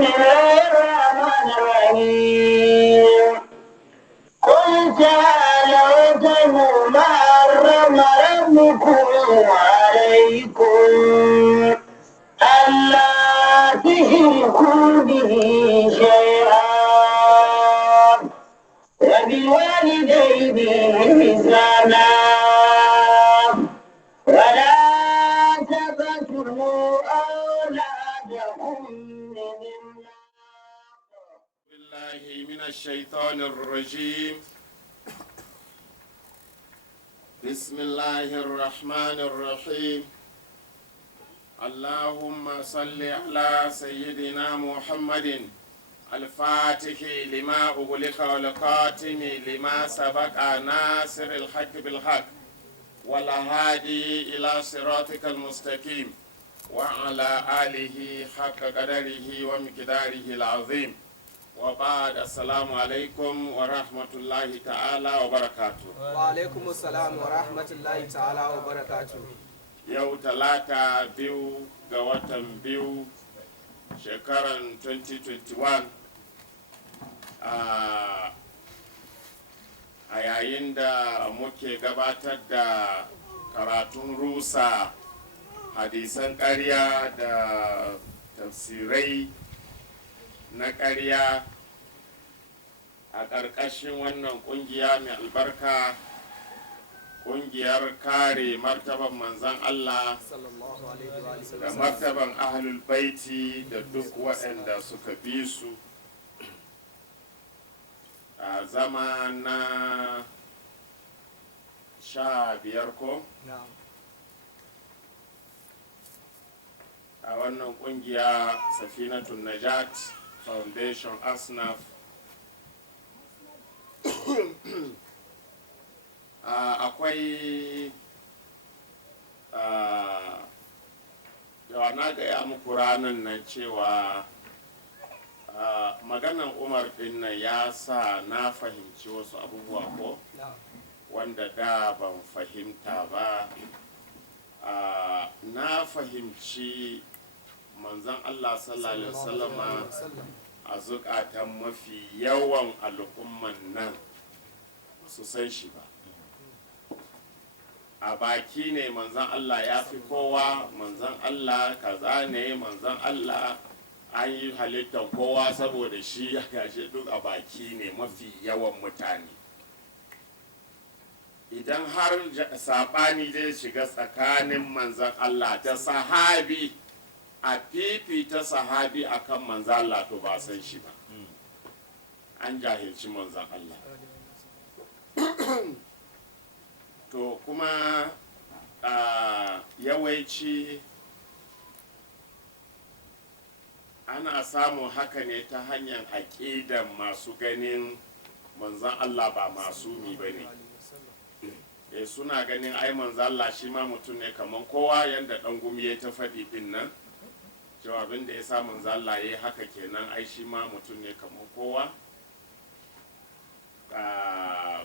الله الرحمن الرحيم قل تعالوا اتلوا ما حرم ربكم عليكم ألا تشركوا به شيئا وبالوالدين إحسانا ولا تقتلوا أولادكم من إملاق بالله من الشيطان الرجيم. بسم الله الرحمن الرحيم. اللهم صل على سيدنا محمد الفاتح لما أغلق والقاتم لما سبق ناصر الحق بالحق والهادي إلى صراطك المستقيم وعلى آله حق قدره ومقداره العظيم. وبعد السلام عليكم ورحمة الله تعالى وبركاته. وعليكم السلام ورحمة الله تعالى وبركاته. Yau talata biyu ga watan biyu shekaran 2021 a yayin da muke gabatar da karatun rusa hadisan ƙarya da tafsirai na ƙarya a ƙarƙashin wannan ƙungiya mai albarka, ƙungiyar kare martaban manzan Allah da martaban ahlul baiti da duk waɗanda suka bi su a zama na 15 ko a wannan ƙungiya Safinatun Najat Foundation Asnaf. Akwai yawa na gaya muku ranar nan cewa maganan Umar din nan ya sa na fahimci wasu abubuwa ko wanda da ban fahimta ba. Na fahimci manzon Allah sallallahu alaihi wasallama a zukatan mafi yawan al'umman nan su san shi ba. A baki ne manzon Allah ya fi kowa, manzon Allah kaza ne, manzon Allah an yi halittar kowa saboda shi ya gashi duk a baki ne mafi yawan mutane. Idan har saɓani zai shiga tsakanin manzon Allah da sahabi, a fifita sahabi akan manzon Allah to ba san shi ba, an jahilci manzon Allah. To kuma yawanci ana samun haka ne ta hanyar aƙidan masu ganin manzon Allah ba masumi ba ne. Suna ganin ai manzon Allah shi ma mutum ne kamar kowa, yadda ɗan gumi ya ta faɗi ɗin nan, cewa abin da ya sa manzon Allah ya yi haka kenan, ai shi ma mutum ne kamar kowa,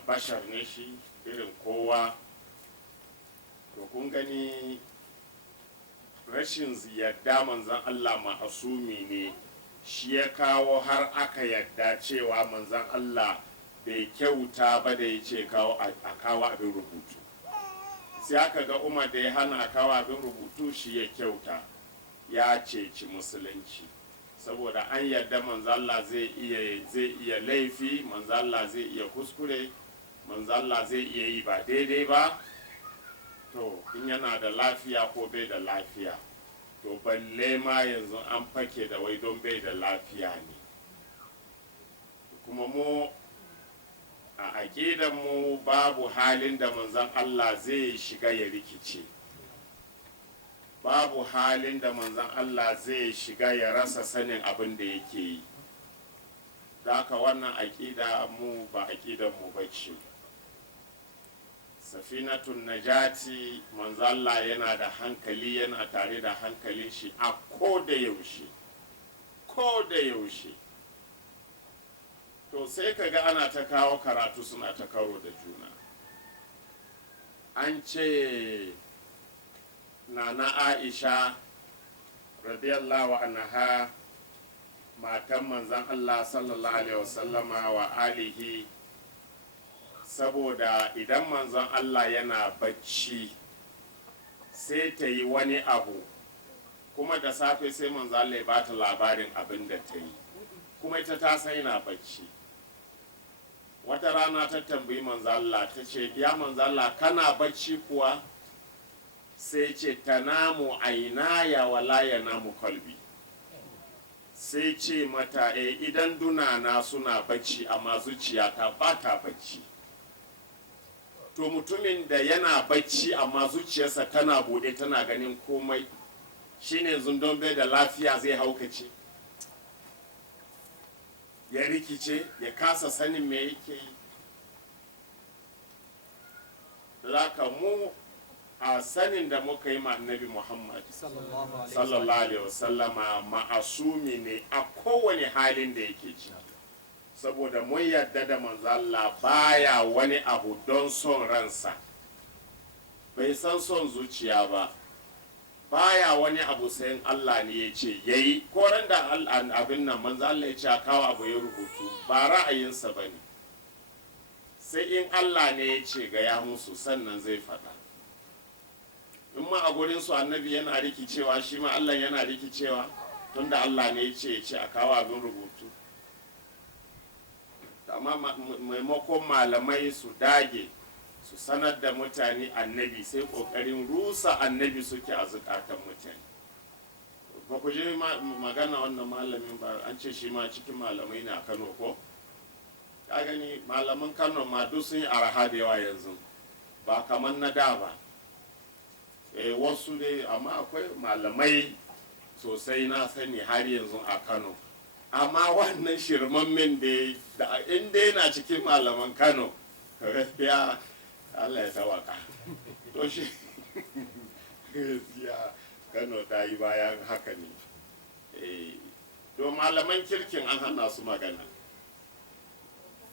bashar ne shi irin kowa. To kun gani rashin yadda manzon Allah ma'asumi ne shi ya kawo har aka yadda cewa manzon Allah bai kyauta ba da ya ce a kawo abin rubutu. Sai aka ga Umar da ya hana a kawo abin rubutu shi ya kyauta, ya ceci musulunci, saboda an yadda manzon Allah zai iya laifi, manzon Allah zai iya kuskure, manzon Allah zai iya yi ba daidai ba. To in yana da lafiya ko bai da lafiya, to balle ma yanzu an fake da wai don bai da lafiya ne. Kuma mu a aƙidanmu babu halin da manzon Allah zai shiga ya rikice, babu halin da manzon Allah zai shiga ya rasa sanin abin da yake yi. Da haka wannan aƙida mu ba aƙidanmu ba ce. Safinatun Najati, manzo Allah yana da hankali, yana tare da hankalin shi a ko da yaushe. To sai kaga ana ta kawo karatu suna ta karo da juna. An ce Nana Aisha radiyallahu anha matan manzan Allah sallallahu alaihi wasallama wa alihi, saboda idan manzan Allah yana bacci sai ta yi wani abu, kuma da safe sai manzan Allah ya bata labarin abin da ta yi, kuma ita ta san yana bacci. Wata rana ta tambayi manzan Allah ta ce, ya manzan Allah kana bacci kuwa? Sai ce, tanamu ainaya wala yanamu kalbi. Sai ce mata, idan dunana suna bacci amma zuciyata ba ta bacci. To mutumin da yana bacci amma zuciyarsa tana bude tana ganin komai, shine zundon bai da lafiya zai haukace, ya rikice, ya kasa sanin me yake yi. Laka mu a sanin da muka yi ma annabi Muhammad sallallahu alaihi wasallama ma'asumi ne a kowane halin da yake ciki, saboda mun yadda da manzo Allah baya wani abu don son ransa, bai san son zuciya ba, baya wani abu sayin Allah ne ya ce yayi, ko ran da abin nan manzo Allah ya ce a kawo abu ya rubutu ba ra'ayinsa bane, sai in Allah ne ya ce ga ya musu sannan zai faɗa. In ma a gurin su annabi yana rikicewa, shi ma Allah yana rikicewa, tunda Allah ne ya ce a kawo abin rubutu. Amma maimakon malamai su dage su sanar da mutane annabi, sai kokarin rusa annabi suke a zukatan mutane. Ba ku je magana wannan malamin ba, an ce shi ma cikin malamai ne a Kano ko? Ka gani malaman Kano ma duk sun yi arha da yawa yanzu, ba kamar na da ba. Wasu dai, amma akwai malamai sosai na sani har yanzu a Kano. Amma wannan shirmammen da inda yana cikin malaman Kano, ya Allah ya tawaka. To shi ya Kano ta yi bayan haka ne. To malaman kirkin an hana su magana.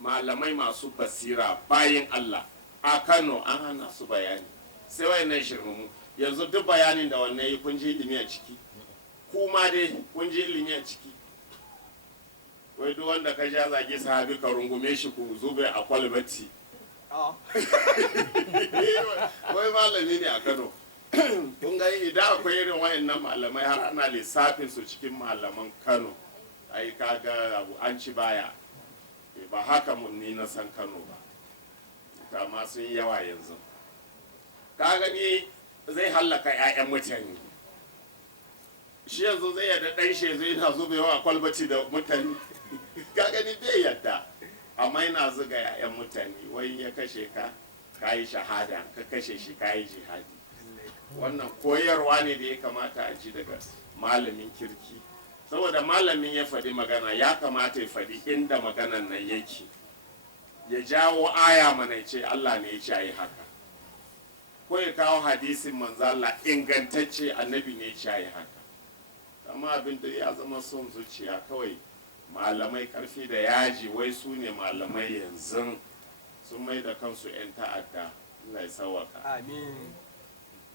Malamai masu basira bayan Allah a Kano an hana su bayani. Sai wayannan shirmamu. Yanzu duk bayanin da wannan yi kun ji ilimi a ciki. Kuma dai kun ji ilimi a ciki. Wai duk wanda ka ja zage sahabi ka rungume shi ku zube a kwalbati. Wai malami ne a Kano. Kun ga idan akwai irin wayannan malamai har ana lissafin su cikin malaman Kano, ai kaga abu an ci baya. Ba haka mun ni na san Kano ba. Amma sun yawa yanzu. Ka gani zai hallaka 'ya'yan mutane. Shi yanzu zai yadda ɗan shi zai na zubewa a kwalbati da mutane. Ka gani bai yadda, amma yana zuga 'ya'yan mutane, wai ya kashe ka yi shahada, ka kashe shi ka yi jihadi. Wannan koyarwa ne da ya kamata a ji daga malamin kirki, saboda malamin ya faɗi magana ya kamata ya faɗi inda maganan nan yake, ya jawo aya mana ce Allah ne ya ce a yi haka, ko ya kawo hadisin manzo Allah ingantacce annabi ne ya ce a yi haka. Amma abin da ya zama son zuciya kawai, malamai karfi da yaji wai su ne malamai yanzu sun mai da kansu 'yan ta'adda. Allah ya sawaka. Amin.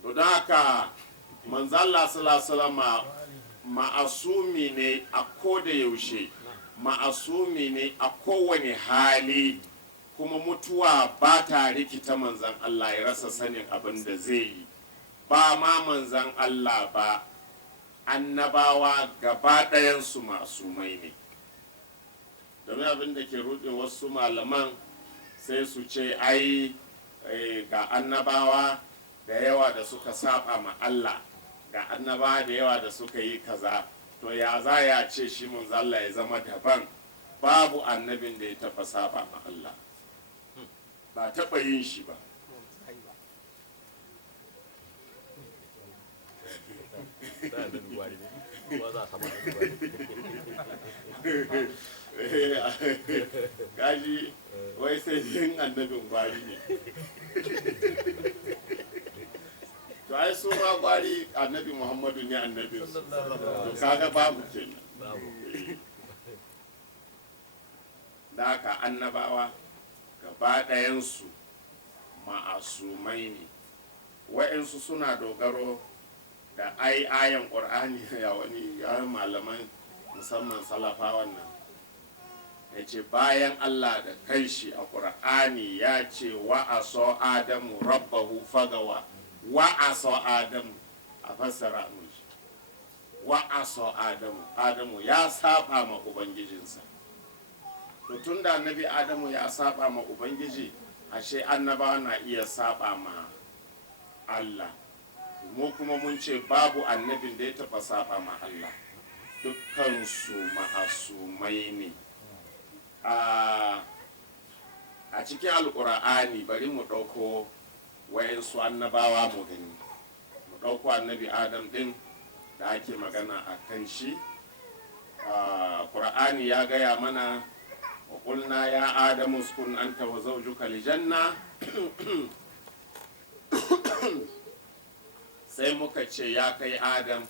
Don haka manzala salama ma'asumi ne a koda yaushe, ma'asumi ne a kowane hali, kuma mutuwa ba ta rikita manzan Allah ya rasa sanin abin da zai yi. Ba ma manzan Allah ba, annabawa gaba ɗayansu masumai ne. Domin abin da ke rudin wasu malaman sai su ce ai ga annabawa da yawa da suka saba ma Allah, ga annabawa da yawa da suka yi kaza, to ya za ya ce shi manzo Allah ya zama daban? Babu annabin da ya taba saba ma Allah, ba taba yin shi ba. Gaji wai sai yin annabin gwari ne. To ai su ma gwari annabi Muhammadu ne annabin su, to kaga babu kenan. Da haka annabawa gaba ɗayansu ma'asumai ne. Wa'insu suna dogaro da ayan ƙur'ani ya wani ya malaman musamman salafa wannan, ya ce bayan Allah da kanshi a ƙur'ani ya ce wa'aso adamu rabbahu fagawa, wa'aso adamu a fassara mushi, wa'aso adamu ya saba ma ubangijinsa. To tun da annabi adamu ya saba ma ubangiji, ashe annabawa na iya saba ma Allah. Mu kuma mun ce babu annabin da ya taɓa saba ma Allah, dukkansu ma'asumai ne. A cikin alƙur'ani bari mu ɗauko wayansu annabawa mu gani. Mu ɗauko annabi adam ɗin da ake magana a kan shi. Ƙur'ani ya gaya mana wa ƙulna ya adamu uskun anta wa zawjuka aljanna sai muka ce ya kai adam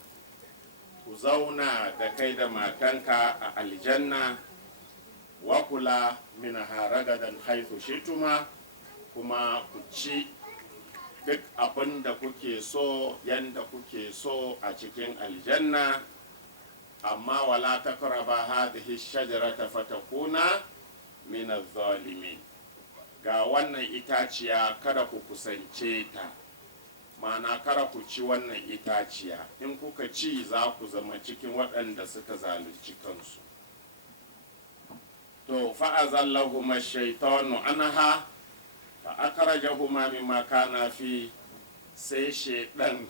ku zauna da kai da matanka a aljanna wa kula minha ragadan haythu shituma, kuma ku ci duk abin da kuke so yanda kuke so a cikin aljanna, amma wala takraba hadhihi shajarata fatakuna min adh-dhalimin. Ga wannan itaciya kada ku kusance ta, ma'ana kada ku ci wannan itaciya, in kuka ci za ku zama cikin waɗanda suka zalunci kansu. To fa'azallahuma shaitanu anha fa akrajahuma mimma kana fi, sai shaidan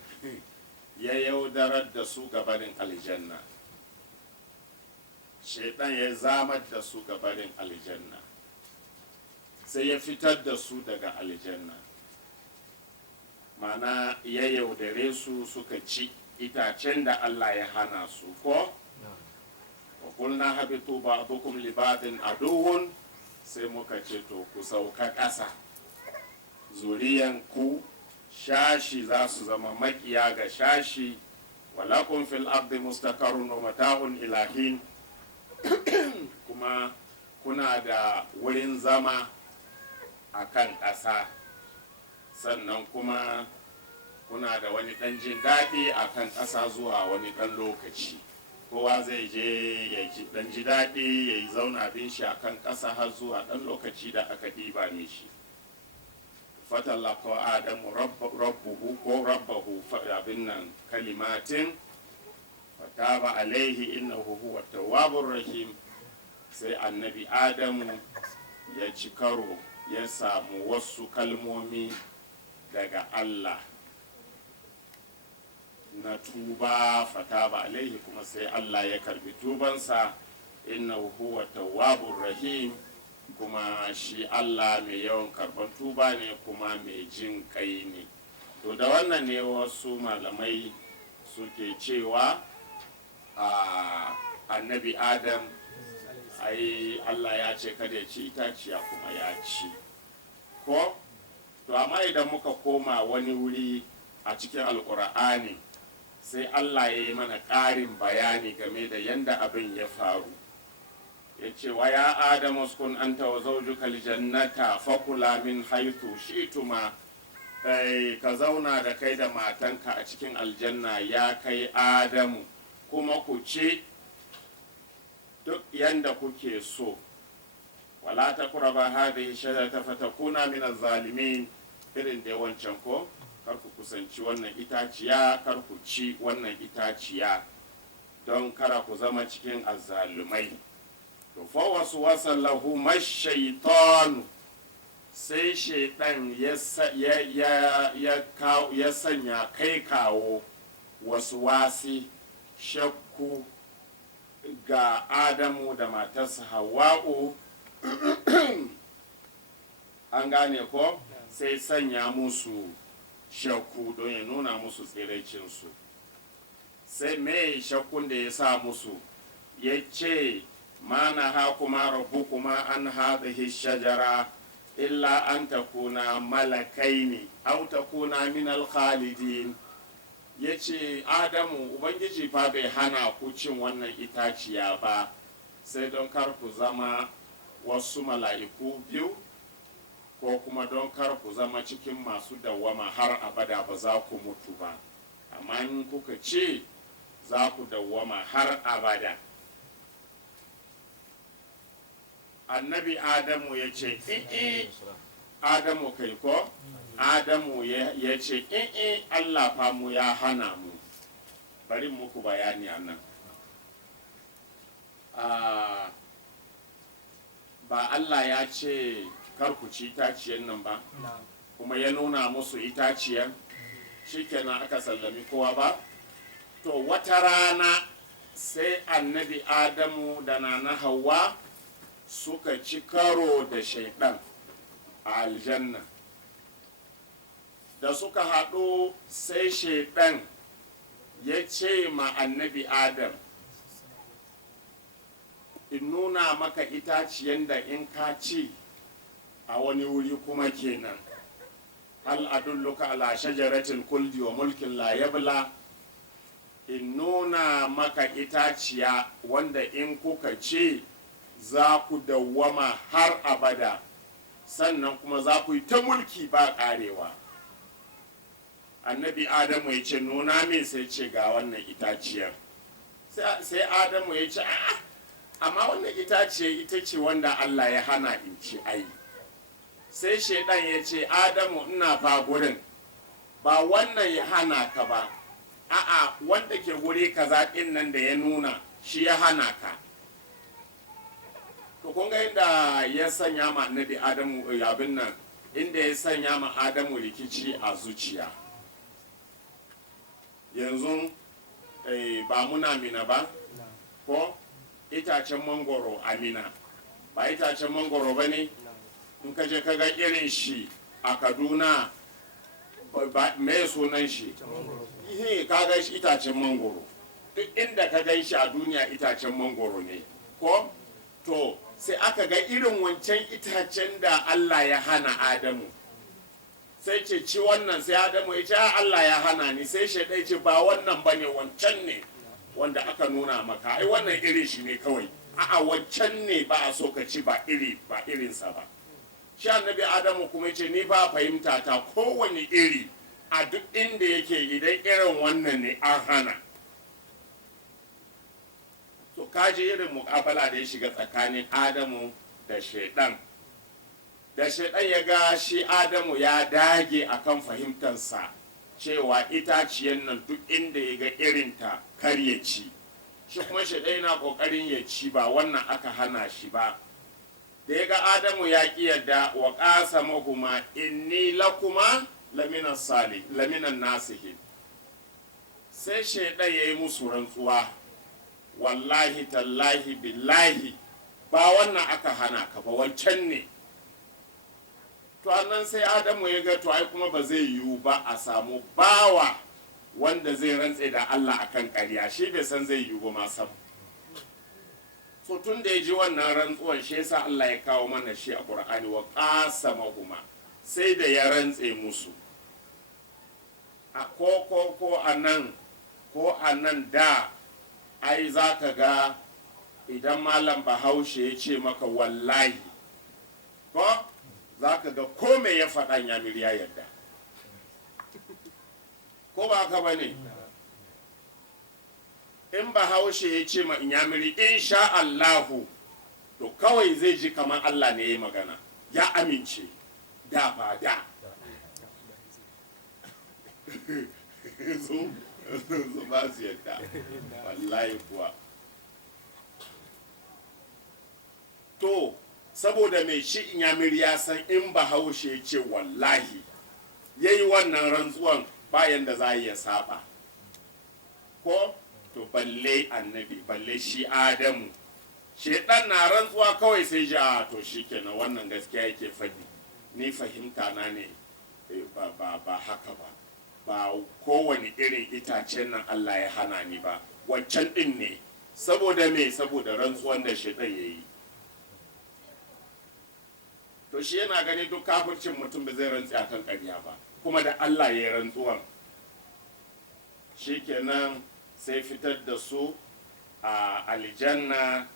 ya yaudarar da su gabanin aljanna, shaidan ya zamar da su gabanin aljanna, sai ya fitar da su daga aljanna, mana ya yaudare su suka ci itacen da Allah ya hana su. Ko wa kulna habitu ba'dukum li ba'din aduwwun, sai muka ce to ku sauka ƙasa, zuriyan ku shashi za su zama makiya ga shashi, walakum fil ardi mustaqarrun wa mata'un ilahin, kuma kuna da wurin zama a kan ƙasa, sannan kuma kuna da wani ɗan jin daɗi a kan ƙasa zuwa wani ɗan lokaci. Kowa zai je ya ɗan ji daɗi ya yi zauna bin shi a kan ƙasa har zuwa ɗan lokaci da aka ɗiba mishi. Fatallaka Adamu rabbuhu ko rabbahu abin nan kalimatin fataba alaihi innahu huwa tawwabur rahim, sai annabi Adamu ya ci karo ya samu wasu kalmomi daga Allah na tuba, fataba alaihi, kuma sai Allah ya karbi tubansa, innahu huwa tawwabur rahim, kuma shi Allah mai yawan karban tuba ne kuma mai jin kai ne. To da wannan ne wasu malamai suke cewa annabi Adam ai Allah ya ce kada ya ci itaciya kuma ya ci. Ko to amma idan muka koma wani wuri a cikin alkur'ani, sai Allah ya yi mana ƙarin bayani game da yanda abin ya faru. Ya ce wa ya Adamu uskun anta wa zawjuka aljannata fakula min haythu shi'tuma, ka zauna da kai da matanka a cikin aljanna ya kai Adamu, kuma ku ci duk yanda kuke so, wala taqraba hadhihi shajarata fatakuna min az-zalimin, irin da wancan ko kar ku kusanci wannan itaciya, kar ku ci wannan itaciya don kara ku zama cikin azzalumai. To fa waswasa lahu mashaitan, sai shaitan ya sanya kai kawo waswasi, shakku ga Adamu da matarsa Hawwa'u an gane ko, sai sanya musu shakku don ya nuna musu tsiraicinsu. Sai mai shakkun da ya sa musu, ya ce ma nahakuma rabbukuma an hadhihi shajara illa an takuna malakaini aw takuna min al-khalidin. Ya ce Adamu, Ubangiji fa bai hana ku cin wannan itaciya ba sai don kar ku zama wasu mala'iku biyu, ko kuma don kar ku zama cikin masu dawwama har abada ba za ku mutu ba, amma in kuka ce za ku dawwama har abada. annabi adamu ya ce adamu kai ko adamu ya ce Allah fa mu ya hana mu. Bari muku bayani a nan. Ba Allah ya ce kar ku ci itaciyar nan ba, kuma ya nuna musu itaciyar, shikenan aka sallami kowa ba. To wata rana sai annabi adamu da nana Hauwa suka ci karo da shaidan a aljanna. Da suka haɗu sai shaidan ya ce ma annabi adam, in nuna maka itaciyan da in ka ci a wani wuri kuma kenan, hal adulluka ala shajaratil kuldi wa mulkin la yabla, in nuna maka itaciya wanda in kuka ce za ku dawwama har abada, sannan kuma za ku yi ta mulki ba karewa. Annabi adamu ya ce nuna min, sai ce ga wannan itaciyar. Sai adamu ya ce amma wannan itaciyar ita ce wanda Allah ya hana in ci ai. Sai shaidan ya ce adamu ina fa gurin, ba wannan ya hana ka ba, a'a wanda ke guri kaza din nan da ya nuna shi ya hana ka. To kun ga inda ya sanya ma annabi adamu abin nan, inda ya sanya ma adamu rikici a zuciya. Yanzu ba muna Mina ba ko itacen mangoro a Mina, ba itacen mangoro ba ne? In ka je ka ga irin shi a Kaduna, me sunan shi? Ka ga shi itacen mangoro. Duk inda ka gan shi a duniya itacen mangoro ne ko? To sai aka ga irin wancan itacen da Allah ya hana Adamu, sai ce ci wannan, sai Adamu ya ce Allah ya hana ni, sai shaidai ce ba wannan bane, wancan ne wanda aka nuna maka, ai wannan irin shi ne kawai, a'a wancan ne ba a so ka ci, ba irinsa ba. Shi annabi Adamu kuma ce ni ba fahimta ta kowane iri a duk inda yake, idan irin wannan ne an hana. To kaji irin muƙabala da ya shiga tsakanin Adamu da shaidan. Da shaidan ya ga shi Adamu ya dage akan fahimtarsa cewa itaciyar nan duk inda ya ga irinta kar ya ci, shi kuma shaidan yana ƙoƙarin ya ci, ba wannan aka hana shi ba. Da ya ga Adamu ya ƙi yadda, wa qasamahuma inni lakuma laminan nasihin, sai shaidan ya yi musu rantsuwa, wallahi tallahi billahi ba wannan aka hana ka ba, wancan ne. To annan sai Adamu ya ga to ai kuma ba zai yiwu ba a samu bawa wanda zai rantse da Allah akan ƙarya, shi bai san zai yiwu ba ma sam. So tun da ya ji wannan rantsuwan, shi yasa Allah ya kawo mana shi a Qur'ani, wa qasamahuma, sai da ya rantse musu. A ko anan da ai za ka ga idan malam Bahaushe ya ce maka wallahi, ko za ka ga ko me ya faɗan ya miliya yadda, ko ba ka ba ne? In Bahaushe ya ce ma inyamiri insha Allahu, to kawai zai ji kamar Allah ne ya yi magana, ya amince, da ba da su ba su yadda, wallahi kuwa. To saboda mai shi inyamiri ya san in Bahaushe ya ce wallahi, ya yi wannan rantsuwan bayan da za ya saba, ko to balle annabi, balle shi Adamu, shedan na rantsuwa kawai sai ji to shikenan wannan gaskiya yake faɗi, ni fahimta na ne ba haka ba kowane irin itacen nan Allah ya hana ni ba, wancan din ne. Saboda me? Saboda rantsuwan da shedan ya yi. To shi yana gani duk kafircin mutum ba zai rantsi akan ƙarya ba, kuma da Allah ya yi rantsuwan, shikenan sai fitar da su a aljanna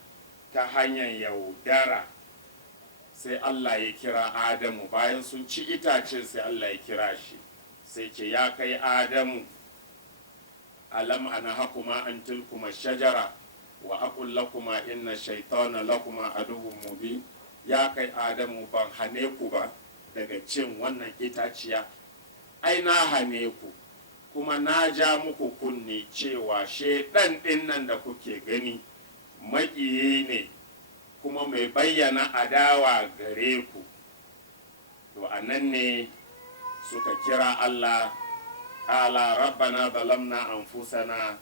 ta hanyar yaudara. Sai Allah ya kira Adamu, bayan sun ci itacen sai Allah ya kira shi, sai ce ya kai Adamu, alam ana hakuma an tilkuma shajara wa aqul lakuma inna shaytana lakuma aduwwun mubin. ya kai adamu ban hane ku ba daga cin wannan itaciya? Ai na hane ku, kuma na ja muku kunni cewa shedan din nan da kuke gani maƙiyi ne kuma mai bayyana adawa gare ku. To anan ne suka kira Allah, ala rabbana zalamna anfusana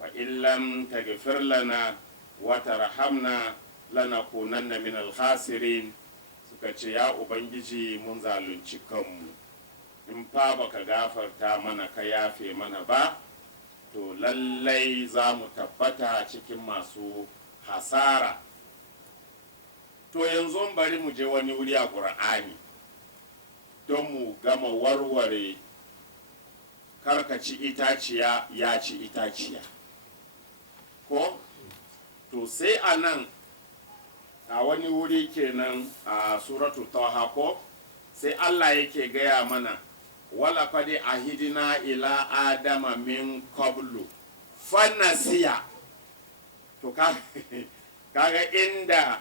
wa illam taghfir lana wa tarhamna lanakunanna min al-khasirin. Suka ce ya ubangiji mun zalunci kanmu, in fa baka gafarta mana ka yafe mana ba, to lallai za mu tabbata cikin masu hasara. To yanzu bari mu je wani wuri a ƙur'ani don mu gama warware karkaci itaciya ya ci itaciya ko? To sai a nan a wani wuri kenan a suratu taha ko, sai Allah yake gaya mana wala kadi ahidina ila adama min qablu fanasiya. To kaga inda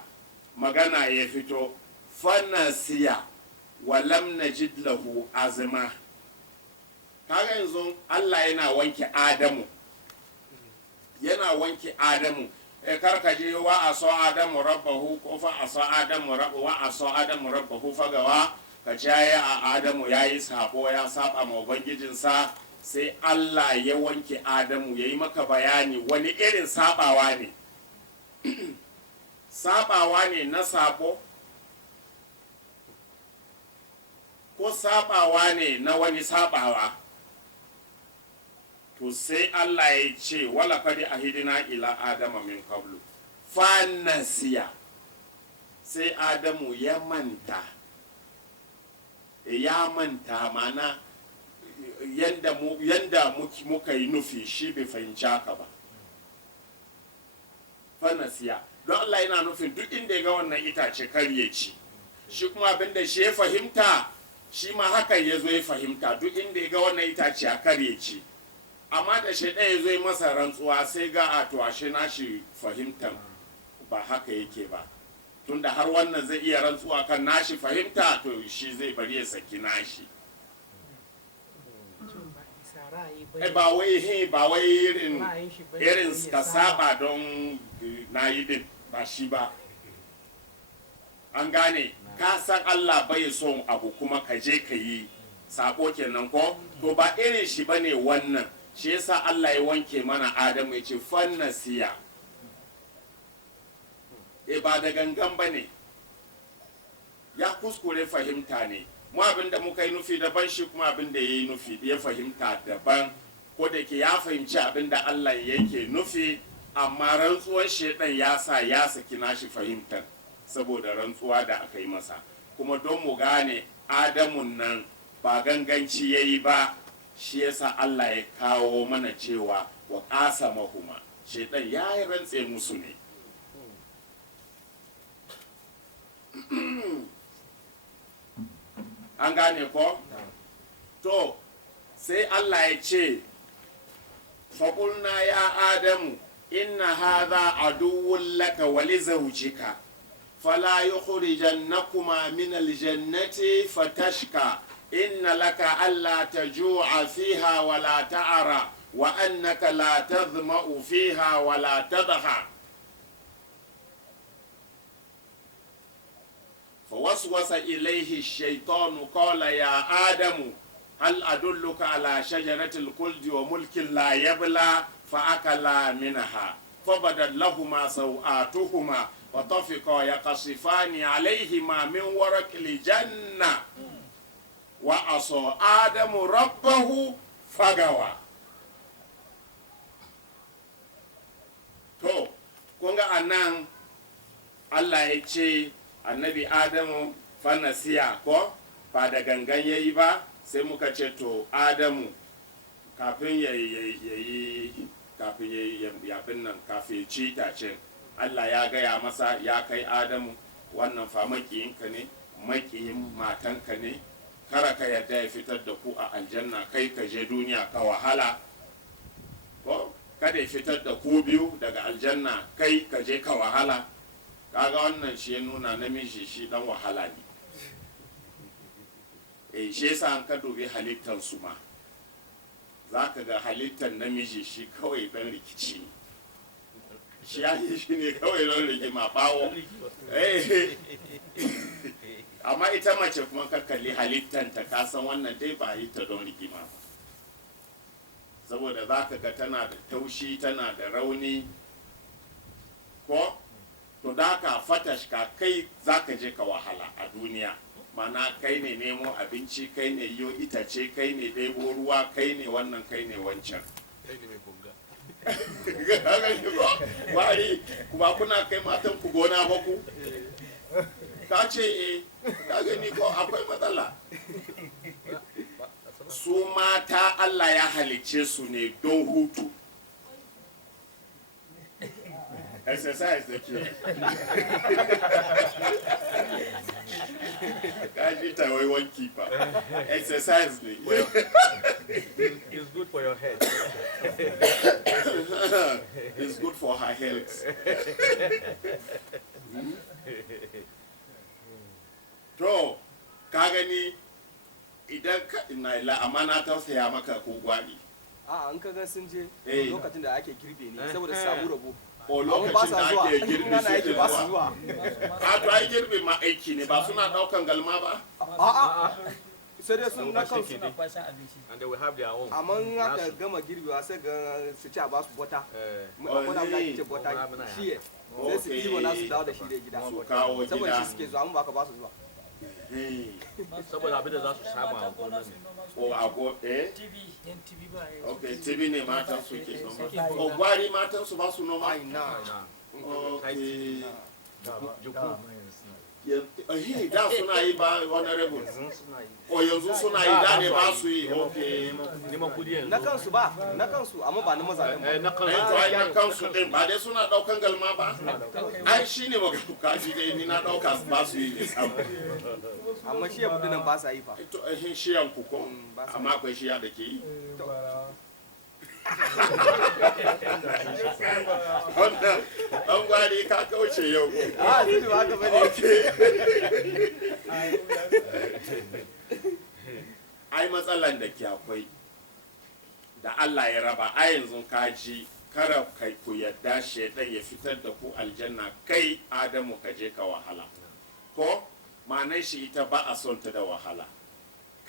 magana ya fito, fanasiya walam najid lahu azma. Kaga yanzu Allah yana wanke Adamu, karkaje wa aso adamu rabbahu ko fa aso adamu rabbahu fagawa ka jaye a adamu yayi sabo, ya saba ma ubangijinsa. Sai Allah ya wanke Adamu, yayi maka bayani wani irin sabawa ne sabawa ne na sabo ko sabawa ne na wani sabawa. To sai Allah ya ce wala kadi ahidina ila adama min qablu fanasiya. Sai Adamu ya manta mana yanda muka yi nufi shi bai fahimci haka ba. Fanasiya don Allah yana nufin duk inda ya ga wannan itace kar ya ci, shi kuma abinda shi ya fahimta shi ma hakan ya zo ya fahimta, duk inda ya ga wannan itace a kar ya ci. Amma da shi ɗaya zo masa rantsuwa sai ga a to ashe nashi fahimtan ba haka yake ba, tunda har wannan zai iya rantsuwa kan nashi fahimta, to shi zai bari ya saki nashi. Ba wai irin ka saba don na yi din ba shi ba. An gane, ka san Allah bai son abu kuma ka je ka yi sabo kenan ko? To ba irin shi bane wannan. Shi yasa Allah ya wanke mana Adamu ya ce fannasiya. Ba da gangan bane, ya kuskure fahimta ne. Mu abin da muka yi nufi daban, shi kuma abin da ya yi nufi ya fahimta daban. Ko da ke ya fahimci abin da Allah yake nufi, amma rantsuwar shedan ya sa ya saki nashi fahimtar saboda rantsuwa da aka yi masa. Kuma don mu gane Adamun nan ba ganganci ya yi ba, shi yasa Allah ya kawo mana cewa wa qasamahuma, shedan ya yi rantse musu ne. An gane ko? To sai Allah ya ce faƙulna ya Adamu inna hadha aduwwun laka wa li zawjika fala yukhrijannakuma min aljannati fatashqa inna laka alla taju'a fiha wa la ta'ara wa annaka la tadhma'u fiha wa la tadha. فوسوس إليه الشيطان قال يا آدم هل أدلك على شجرة الخلد وملك لا يبلى فأكلا منها فبدت لهما سوآتهما وطفقا يقصفان عليهما من ورق الجنة وعصى آدم ربه فغوى. to kunga anan Allah ya ce annabi Adamu fanasiya ko ba da gangan yayi ba, sai muka ce to Adamu kafin kafin ci itacen Allah ya gaya masa, ya kai Adamu wannan fa makiyinka ne, makiyin matanka ne, kara ka yarda ya fitar da ku a aljanna, kai ka je duniya ka wahala ko kada ya fitar da ku biyu daga aljanna, kai ka je ka wahala. kaga wannan shi ya nuna namiji shi dan wahala ne. Shi yasa an ka dubi halittar su ma za ka ga halittar namiji shi kawai dan rikici ne, shi ya yi shi ne kawai don rigima bawo. Amma ita mace kuma ka kalli halittanta ka san wannan dai ba yi ta don rigima ba, saboda za ka ga tana da taushi tana da rauni ko to da ka fatash ka kai za ka je ka wahala a duniya, mana kai ne nemo abinci, kai ne yiwo itace, kai ne ɗebo ruwa, kai ne wannan kai ne wancan. Wari kuma kuna kai matan ku gona ba ku ka ce ka gani ko akwai matsala. Su mata Allah ya halicce su ne don hutu, exercise da ke kaji ta wai wanki fa exercise ne. It's good for your head. It's good for her health. To ka gani idan ka ina ila amma na tausaya maka ko gwani. An ka ga sun je Eh. lokacin da ake girbe ne saboda su samu rabo. O Amma ba lokacin sa da zuwa, ake girbi in ana aiki ba su suke zuwa. zuwa. A to ai girbi ma aiki ne ba suna daukan galma ba. Sai dai sun na kansu. And they will have their own. Amma in aka gama girbewa sai ga su ci a ba su bota. Akwai da ake ce bota shi ya. Sai su ɗiba na su dawo da shi da gida. Su kawo Saboda gida. shi suke zuwa, amma ba ka ba su zuwa. Saboda abin da za su samu a gonar ne. O ago okay TV ne matan su ke noma. O gwari matan su ba su noma. Ai na. Okay. Juku. Da suna yi ba honorable. O yanzu suna yi da ne ba su yi. Okay. Neman kudi yanzu. Na kansu ba, na kansu amma ba na mazajen ba. Na to ai na kansu din ba dai suna daukan galma ba. Ai shine ba ka ji dai ni na dauka ba su yi ne sam. Amma shi ya budu nan ba sa yi fa. To shiyan ku ko amma akwai shiya da ke yi. Wannan ɗan gwari ka kauce yau. Tudu ba ka bane. Ai matsalan da ke akwai da Allah ya raba a yanzu kaji kara kai ku yadda shaidan ya fitar da ku aljanna kai Adamu ka je ka wahala. Ko ma'anar shi ita ba a son ta da wahala.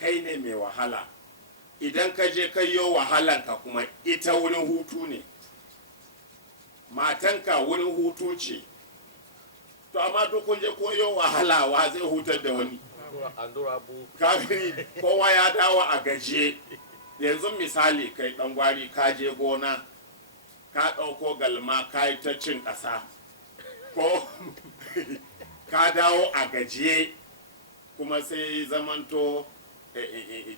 Kai ne mai wahala. Idan ka je ka yi wahalanka kuma ita wurin hutu ne, matanka wurin hutu ce, to amma duk kun je kun yi wahala wa zai hutar da wani. Kagani kowa ya dawo a gaje. Yanzu misali kai dan gwari ka je gona ka ɗauko galma ka yi ta cin ƙasa ko ka dawo a gaje kuma sai zamanto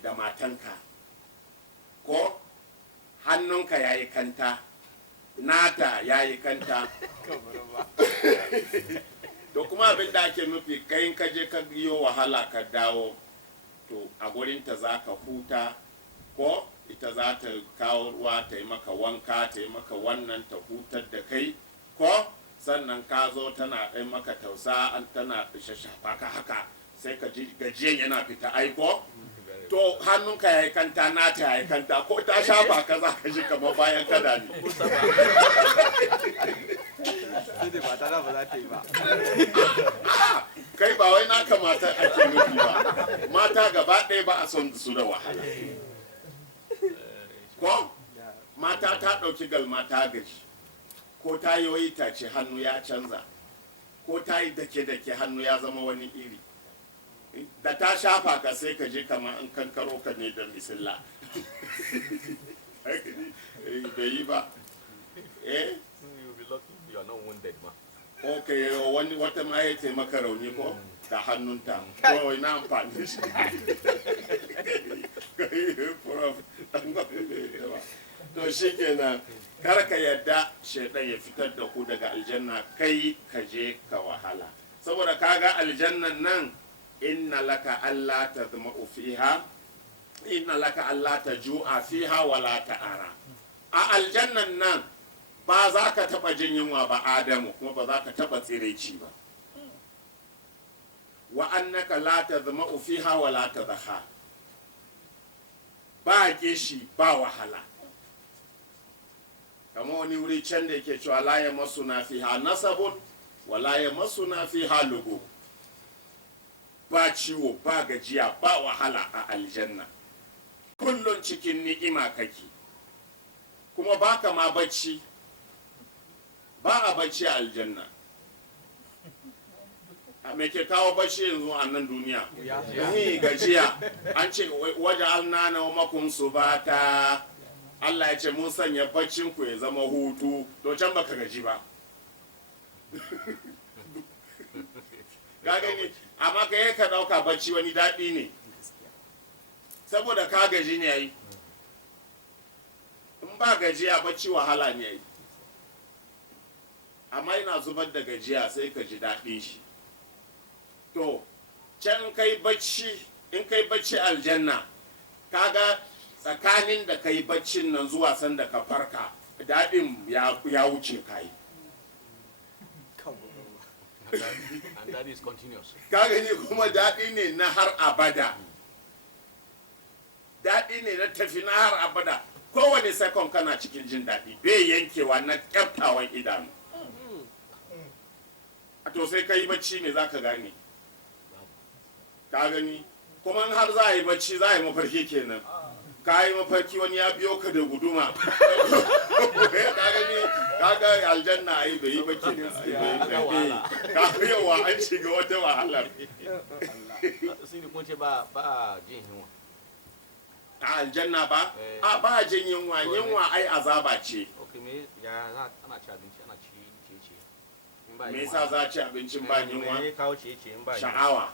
da matanka ko hannunka ya yi kanta nata ya yi kanta to kuma abin da ake nufi kai ka je ka biyo wahala ka dawo to a gurinta za ka huta ko ita za ta kawo ruwa ta yi maka wanka ta yi maka wannan ta hutar da kai ko sannan ka zo tana ɗai maka tausa tana shashafa ka haka sai ka ji gajiyan yana fita aiko to hannunka ya yi kanta nata ya yi kanta ko ta shafa ka za ka ji kamar bayan kada ne. Sai ba ta ba za ta yi ba. Kai ba wai naka mata ake nufi ba, mata gaba ɗaya ba a son su da wahala. Ko mata ta ɗauki galma ta gaji, ko ta yi wai itace hannu ya canza, ko ta yi dake-dake hannu ya zama wani iri. Da ta shafa ka sai ka je kama an kankaro ka ne da misilla. Bai yi ba. Ok, wani wata ma ya taimaka rauni ko da hannunta. Kawai na amfani shi. To shi kenan, kar ka yadda shaidan ya fitar da ku daga aljanna kai ka je ka wahala. Saboda kaga aljannan nan inna laka alla tadma'u fiha inna laka alla taju'a fiha wala ta'ara. A aljannan nan ba za ka taba jin yunwa ba Adamu, kuma ba za ka taba tsiraici ba. Wa annaka la tadma'u fiha wa la tadha, ba kishi ba wahala. Kama wani wuri can da yake cewa la yamassuna fiha nasabun wa la yamassuna fiha lugu, ba ciwo ba gajiya ba wahala a aljanna, kullun cikin ni'ima kake, kuma baka ma bacci, ba a bacci a aljanna. Me ke kawo bacci yanzu a nan duniya? Gajiya. An ce waje alna na makon su bata, Allah ya ce mun sanya baccin ku ya zama hutu, to can baka gaji ba. Ka gani, amma ka yi ka ɗauka bacci wani daɗi ne, saboda ka gaji ne yayi. In ba gajiya bacci wahala ne yayi, amma yana zubar da gajiya sai ka ji daɗin shi. To can kai bacci, in kai bacci aljanna, kaga tsakanin da kai baccin nan zuwa sanda ka farka daɗin ya wuce kai. And that is continuous. Ka gani, kuma daɗi ne na har abada, daɗi ne na tafi na har abada. Kowane sekon kana cikin jin daɗi, bai yankewa na ƙyaftawan idanu. To sai ka yi bacci me za ka gane? Ka gani, kuma in har za a yi bacci za a yi mafarki kenan. Ka yi mafarki wani ya biyo ka da guduma. Ka gani, ka ga aljanna a yi bai yi ba kenan. Ka ga yawa an shiga wata wahalar. Sai kun ce ba jin yunwa. A aljanna ba? A ba jin yunwa, yunwa ai azaba ce. Okay, me ya ana ci abinci, ana ci ciye-ciye. Me yasa za a ci abincin ba yunwa? Me kawo ciye-ciye in ba yunwa? Sha'awa.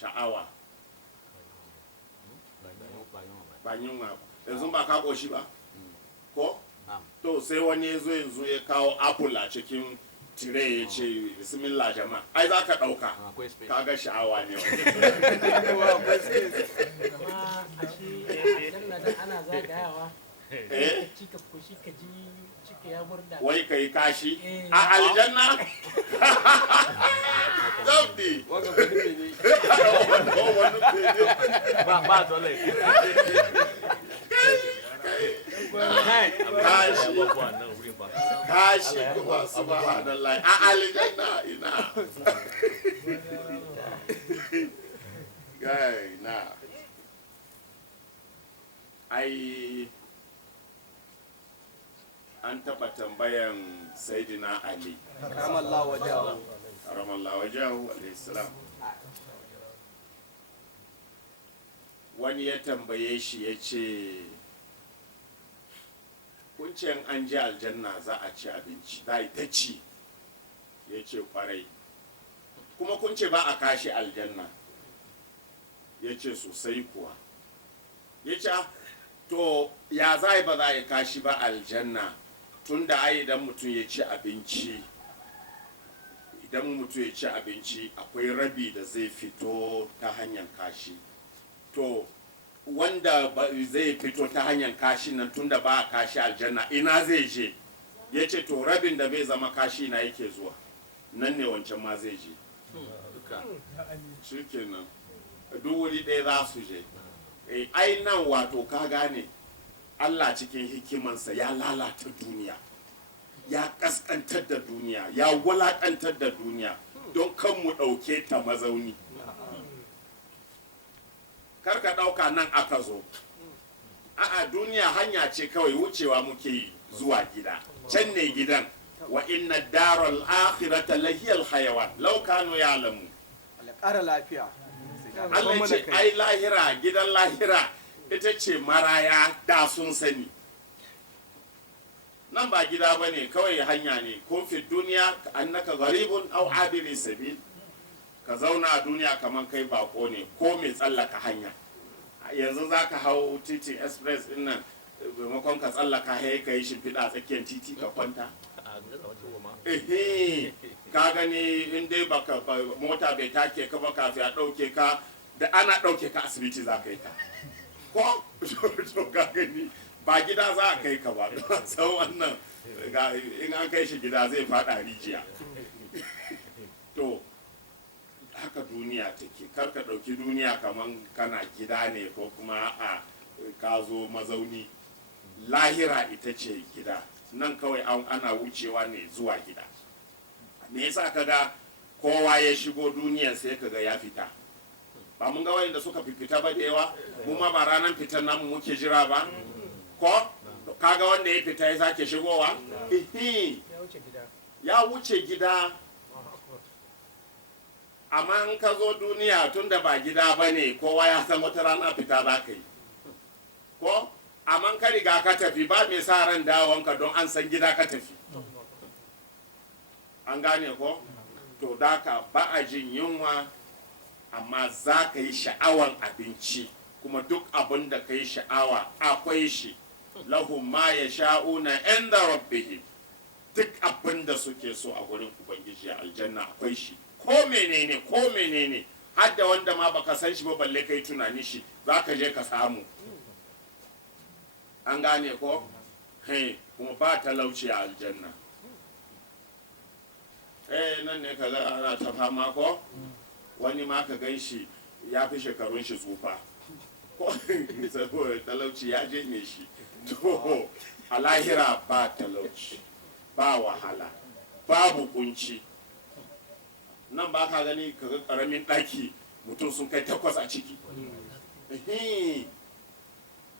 Sha'awa. Ba yunwa ba. Yanzu ba ka ƙoshi ba? Ko? To sai wani ya zo yanzu ya kawo apple a cikin tire ya ce bismillah jama'a. Ai za ka ɗauka. Ka ga sha'awa ne. Amma ashe ana zagayawa. Cika kushi ka ji cika ya murda. Wai ka yi kashi? A aljanna? Zaudi. Ba dole. Kashi kuma subhanallah. A aljanna ina. Gai na. Ai an taɓa tambayan Sayyidina Ali Karamallahu wajahu. karamallahu wajahu alayhi salam, wani ya tambaye shi ya ce kuncin an ji aljanna za a ci abinci, za a yi ta ci. Ya ce kwarai, kuma kun ce ba a kashi aljanna? Ya ce sosai kuwa. Ya ce to ya za ba za a yi kashi ba aljanna, tun da ai idan mutum ya ci abinci, akwai rabi da zai fito ta hanyar kashi. To wanda zai fito ta hanyar kashi nan, tun da ba a kashi aljanna, ina zai je? Ya ce to rabin da bai zama kashi na yake zuwa, nan ne wancan ma zai je. Shi kenan, duk wuri ɗaya za su je. Ai nan wato ka gane, Allah cikin hikimansa ya lalata duniya, ya kaskantar da duniya, ya walakantar da duniya don kan mu ɗauke ta mazauni. Kar ka ɗauka nan aka zo. A'a, duniya hanya ce kawai, wucewa muke yi zuwa gida. Can ne gidan. Wa inna daral akhirata lahiyal hayawan law kanu ya'lamu. Allah ƙara lafiya. Allah ce ai lahira, gidan lahira ita ce maraya, da sun sani. Nan ba gida ba ne, kawai hanya ne. Kun fi duniya annaka gharibun aw abiri sabil. Ka zauna a duniya kamar kai bako ne ko mai tsallaka hanya. Yanzu za ka hau titin express din nan, maimakon ka tsallaka ka yi shimfiɗa tsakiyar titi ka kwanta. Ka gani in dai baka mota bai take ka ba, kafin a ɗauke ka, da ana ɗauke ka asibiti za ka yi ta. Ko? To ka gani ba gida za a kai ka ba sau wannan in an kai shi gida zai fada rijiya. To haka duniya take, karka ɗauki duniya kaman kana gida ne ko kuma a ka zo mazauni. Lahira ita ce gida, nan kawai ana wucewa ne zuwa gida. Me yasa kaga kowa ya shigo duniya sai kaga ya fita? Ba mun ga wayanda suka fita ba da yawa, mu ma ba ranar fitan nan muke jira ba ko kaga wanda ya fita ya sake shigowa ya wuce gida. Amma in ka zo duniya tun da ba gida ba ne, kowa ya san wata rana fita za ka yi ko, amma ka riga ka tafi ba mai sa ran dawonka don an san gida ka tafi. An gane ko? To daka ba a jin yunwa, amma za ka yi sha'awan abinci, kuma duk abin da ka yi sha'awa akwai shi. Lahum ma ya sha'una inda rabbihim, duk abin da suke so a gurin ubangiji a aljanna akwai shi. Ko menene har da wanda ma baka san shi ba balle kai tunani shi za ka je ka samu. An gane ko? Kuma ba talauci a aljanna. Nan ne ka ga ana ta fama ko? Wani ma ka gan shi ya fi shekarun shi tsufa ko saboda talauci ya je ne shi. To a lahira ba talauci, ba wahala, babu kunci. Nan ba ka gani ka ga karamin ɗaki mutum sun kai 8 a ciki.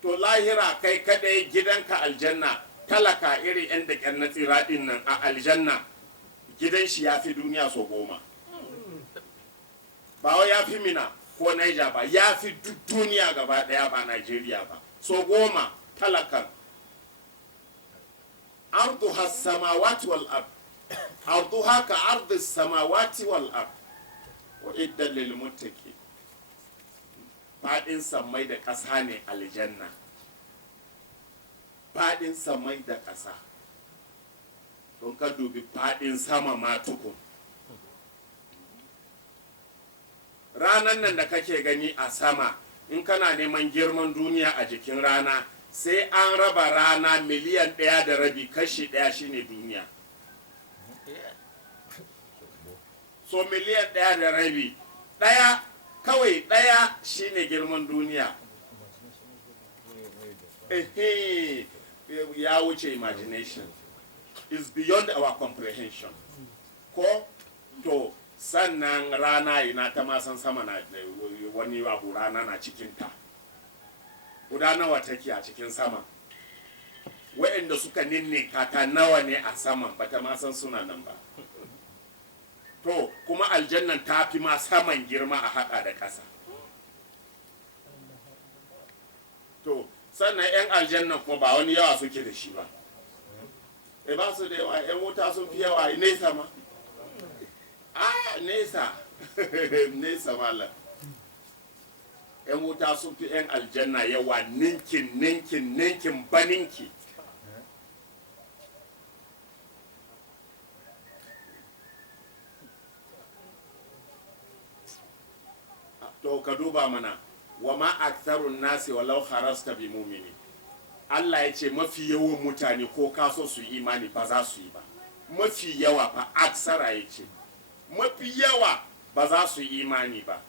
To lahira kai kadai gidanka aljanna, talaka iri yan da ƙyan na tsira ɗin nan a aljanna gidan shi ya fi duniya so 10. Ba wai ya fi Mina ko Niger ba, ya fi duk duniya gaba ɗaya ba Najeriya ba, so 10 talakan. Arduha samawati wal ard, arduha ka ardi samawati wal ard wa idda lil muttaqin. Fadin samai da ƙasa ne aljanna, fadin samai da ƙasa. Don ka dubi fadin sama ma tukun. Ranan nan da kake gani a sama, in kana neman girman duniya a jikin rana, sai an raba rana miliyan 1.5, kashi 1 shine duniya. So miliyan 1.5, kawai ɗaya shine girman duniya. Ya wuce imagination, is beyond our comprehension. Ko to sannan rana ina ta ma san sama na wani abu, rana na cikinta. Guda nawa take a cikin sama? Waɗanda suka ninninka ta nawa ne a saman, bata ma san suna nan ba. To kuma aljannan ta fi ma saman girma a haɗa da ƙasa. To sannan 'yan aljannan kuma ba wani yawa suke da shi ba. Ba su da yawa, 'yan wuta sun fi yawa nesa ma. Nesa nesa malam. 'Yan wuta sun fi 'yan aljanna yawa ninkin baninki. To ka duba mana, wa ma aktharun nasi walau harasta bi mu'mini. Allah ya ce mafi yawan mutane ko kaso su imani ba za su yi ba. Mafi yawa fa aksara ya ce, mafi yawa ba za su imani ba.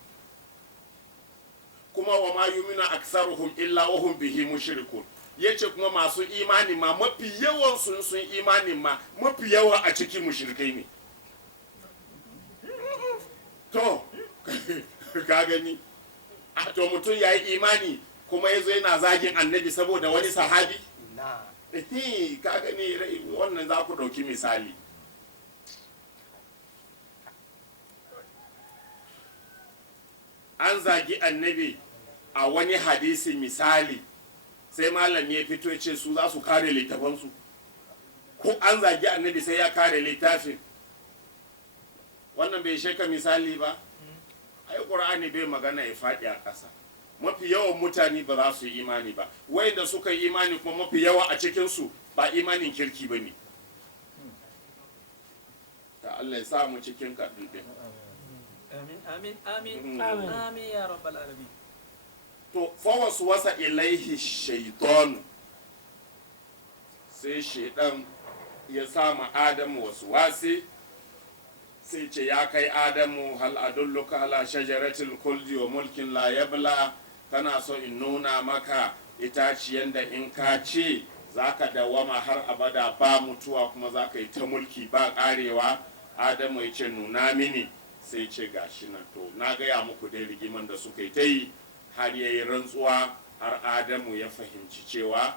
Kuma wa ma yumina aksaruhum illa wa hum bihi mushrikun. Yace kuma masu imani ma mafi yawan sun imani ma mafi yawa a cikin mushrikai ne. To ka gani, to mutum ya yi imani kuma ya zo yana zagin annabi saboda wani sahabi? Ka gani, wannan za ku ɗauki misali. An zagi annabi a wani hadisi misali, sai malam ya fito ya ce su za su kare littafansu. Ko an zagi annabi sai ya kare littafin. Wannan bai sheka misali ba? Ai Qur'ani bai magana ya faɗi a ƙasa. Mafi yawan mutane ba za su yi imani ba. Wanda suka yi imani kuma mafi yawa a cikinsu ba imanin kirki ba ne. Ta Allah ya sa mu cikin kaɗin ɗin. Amin ya rabbal alamin. To fa wasu wasa ilaihi shaitanu, sai shaidan ya sama adamu wasu wasi sai ce ya kai adamu hal adulluka ala shajaratil kuldi wa mulkin la yabla, kana so in nuna maka itaciyan da in ka ce zaka dawama har abada ba mutuwa kuma zaka yi ta mulki ba karewa. Adamu ya ce nuna mini, sai ce gashi nan. To na gaya muku dai rigiman da suka yi ta yi har yayi rantsuwa, har Adamu ya fahimci cewa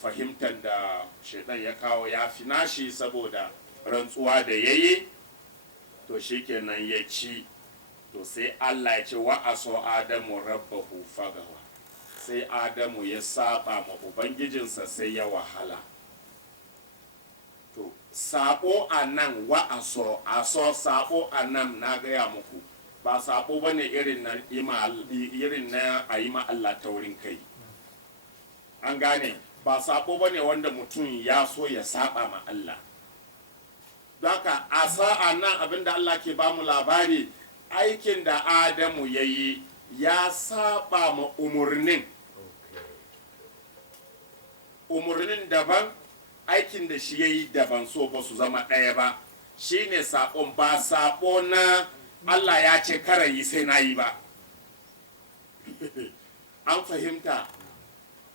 fahimtar da shaitan ya kawo ya fi nashi saboda rantsuwa da yayi. To shikenan ya ci. To sai Allah ya ce wa aso Adamu rabbahu fagawa, sai Adamu ya saba ma ubangijinsa sai ya wahala. To sabo a nan wa aso sabo a nan na gaya muku ba sabo bane irin na a yi ma Allah taurin kai. An gane, ba sabo bane wanda mutum ya so ya saba ma Allah. Daka a sa'a nan abinda Allah ke bamu labari, aikin da Adamu ya yi ya saba ma umurnin. Umurnin daban, aikin da shi ya yi daban, so ba su zama ɗaya ba. Shi ne saƙon, ba saƙo na Allah ya ce kara yi sai na yi ba. An fahimta?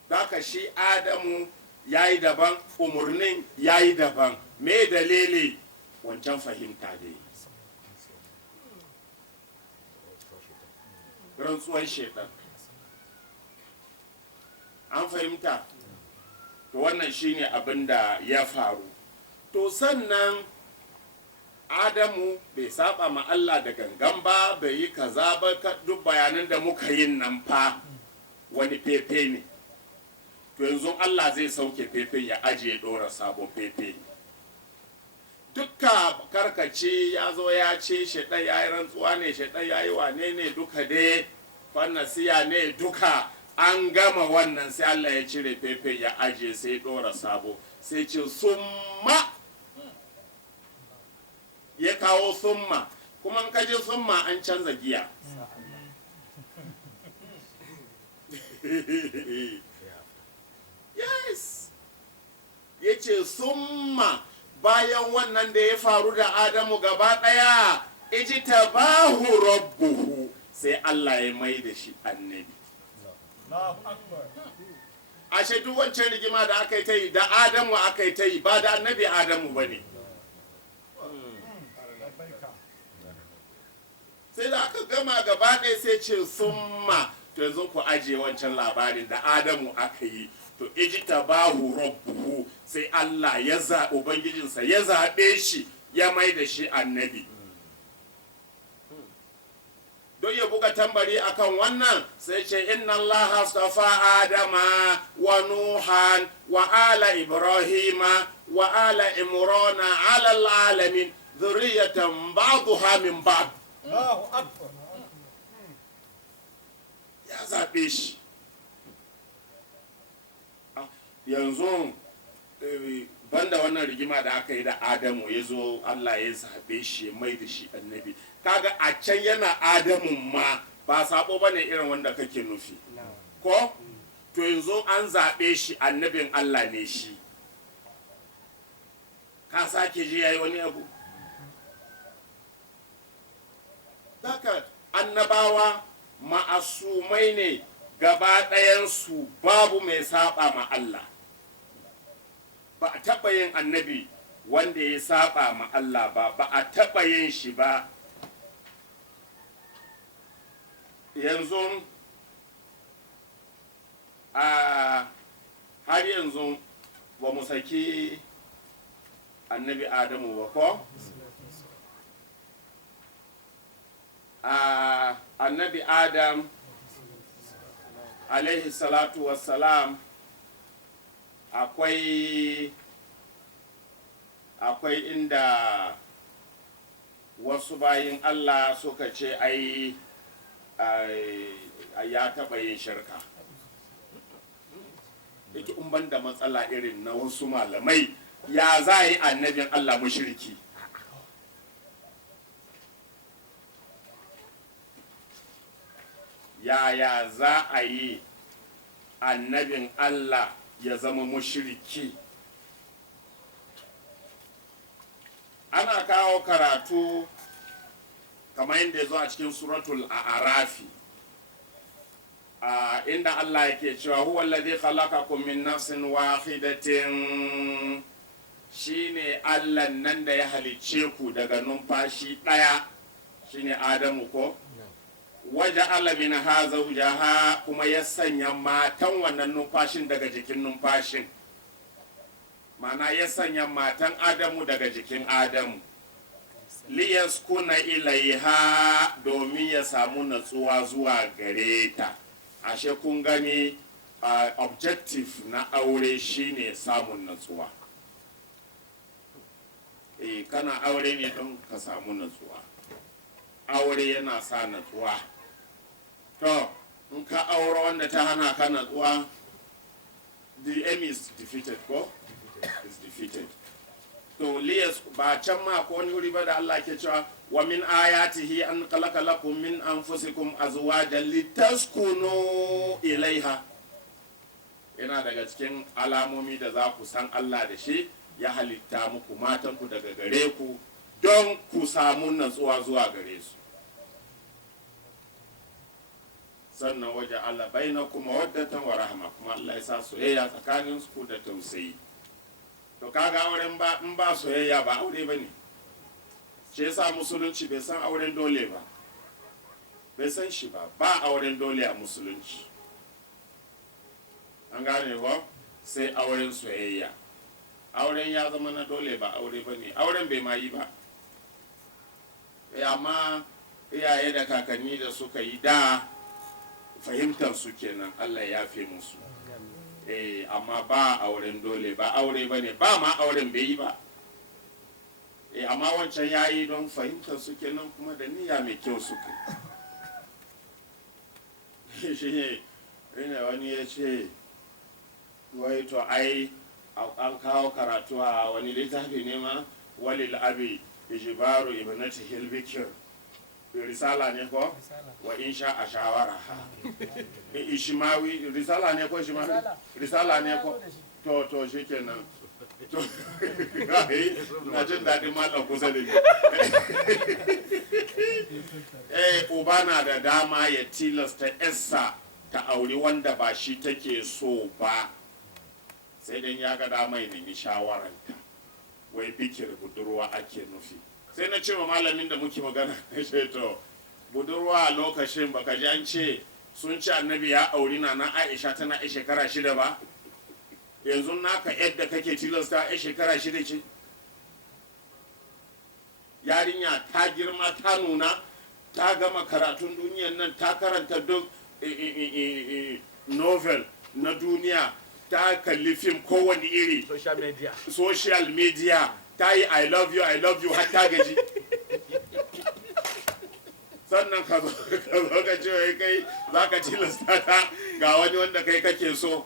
Daka shi Adamu ya yi daban, umurnin ya yi daban. Me dalili? Wancan fahimta dai. Rantsuwan shaitan. An fahimta? To wannan shine abin da ya faru. To sannan Adamu bai saba ma Allah da gangan ba, bai yi kaza ba, duk bayanan da muka yin nan fa wani fefe ne. To yanzu Allah zai sauke fefe ya ajiye ɗora sabon fefe. Dukka karkace ya zo ya ce shaitan ya yi rantsuwa ne, shaitan ya yi wane ne, duka dai fannasiya ne, duka an gama wannan. Sai Allah ya cire fefe ya ajiye sai ɗora sabo, sai ce summa, ya kawo summa. Kuma in kaji summa an canza giya. Yes, ya ce summa, bayan wannan da ya faru da Adamu gaba ɗaya, ijtabahu rabbuhu, sai Allah ya mai da shi annabi. Ashe duk wancan rigima da aka yi ta yi da Adamu aka yi ta yi, ba da annabi Adamu ba ne. Sai da aka gama gaba ɗaya sai ce summa. To yanzu ku ajiye wancan labarin da Adamu aka yi. To ijtabahu rabbuhu, sai Allah ya zaɓi ubangijinsa, ya zaɓe shi, ya mai da shi annabi. Don ya buga tambari akan wannan sai ce inna Allah astafa Adama wa Nuhan wa ala Ibrahima wa ala Imrana ala alamin dhurriyatan ba'daha min ba'd. Ya zaɓe shi. Yanzu banda wannan rigima da aka yi da Adamu, ya zo Allah ya zaɓe shi, mai da shi annabi. Kaga a can yana Adamun ma ba sabo bane irin wanda kake nufi, ko? To yanzu an zaɓe shi, annabin Allah ne shi. Ka sake ji yayi wani abu? Daka annabawa ma'asumai ne gaba ɗayansu, babu mai saba ma Allah. Ba a taɓa yin annabi wanda ya saba ma Allah ba, ba a taɓa yin shi ba. Yanzu har yanzu ba mu saki annabi Adamu ba, ko? Annabi Adam alaihi salatu wassalam, akwai inda wasu bayin Allah suka ce ai ya taɓa yin shirka. Yake ban da matsala irin na wasu malamai, ya za a yi annabin Allah mushriki? Yaya za a yi annabin Allah ya zama mushriki? ana kawo karatu kamar yadda ya zo a cikin suratul a'rafi inda Allah yake cewa huwa alladhi khalaqakum min nafsin wahidatin, shine Allah nan da ya halicce ku daga numfashi daya, shine Adamu ko waja'ala minha zawjaha, kuma ya sanya matan wannan numfashin daga jikin numfashin, mana ya sanya matan Adamu daga jikin Adamu, liyaskuna ilaiha, domin ya samu natsuwa zuwa gare ta. Ashe kun gani objective na aure shine samun natsuwa. Kana aure ne don ka samu natsuwa. Aure yana sa natsuwa. To in ka aure wanda ta hana ka natsuwa, the aim is defeated ko? Is defeated. To liyas ba can ma ko wani wuri ba da Allah ke cewa wa min ayatihi an khalaqa lakum min anfusikum azwajan litaskunu ilaiha. Yana daga cikin alamomi da za ku san Allah da shi, ya halitta muku matanku daga gare ku don ku samu natsuwa zuwa gare su. Sannan waje Allah bainakum mawaddatan wa rahma, kuma Allah ya sa soyayya tsakanin ku da tausayi. To kaga auren ba in ba soyayya ba aure bane. Shi yasa musulunci bai san auren dole ba, bai san shi ba auren dole a musulunci. An gane ba, sai auren soyayya. Auren ya zama na dole ba aure bane, auren bai ma yi ba. Amma iyaye da kakanni da suka yi da fahimtar su kenan, Allah ya yafe musu. Amma ba auren dole ba aure bane, ba ma auren bai yi ba. Amma wancan ya yi don fahimtar su kenan, kuma da niyya mai kyau suka shi ne wani ya ce wai to ai an kawo karatu a wani littafi ne ma, walil abi ijibaru ibnati hilbikir, risala ne ko wa insha a shawara ha ishimawi risala ne ko ishimawi risala ne ko to shi kenan. Na jin daɗin malam kusa da ni. Uba na da dama ya tilasta yarsa ta auri wanda ba shi take so ba, sai dan ya ga dama ya nemi shawaranta. Wai bikir budurwa ake nufi. Sai na ce wa malamin da muke magana, na ce to budurwa a lokacin baka ji an ce sun ci annabi ya auri na Aisha tana shekara 6 ba? Yanzu naka yadda kake tilasta a shekara 6 ce, yarinya ta girma ta nuna, ta gama karatun duniyan nan, ta karanta duk novel na duniya, ta kalli fim kowane iri, social media, ta yi I love you har ta gaji. Sannan ka zo ka ce kai za ka tilasta ta ga wani wanda kai kake so.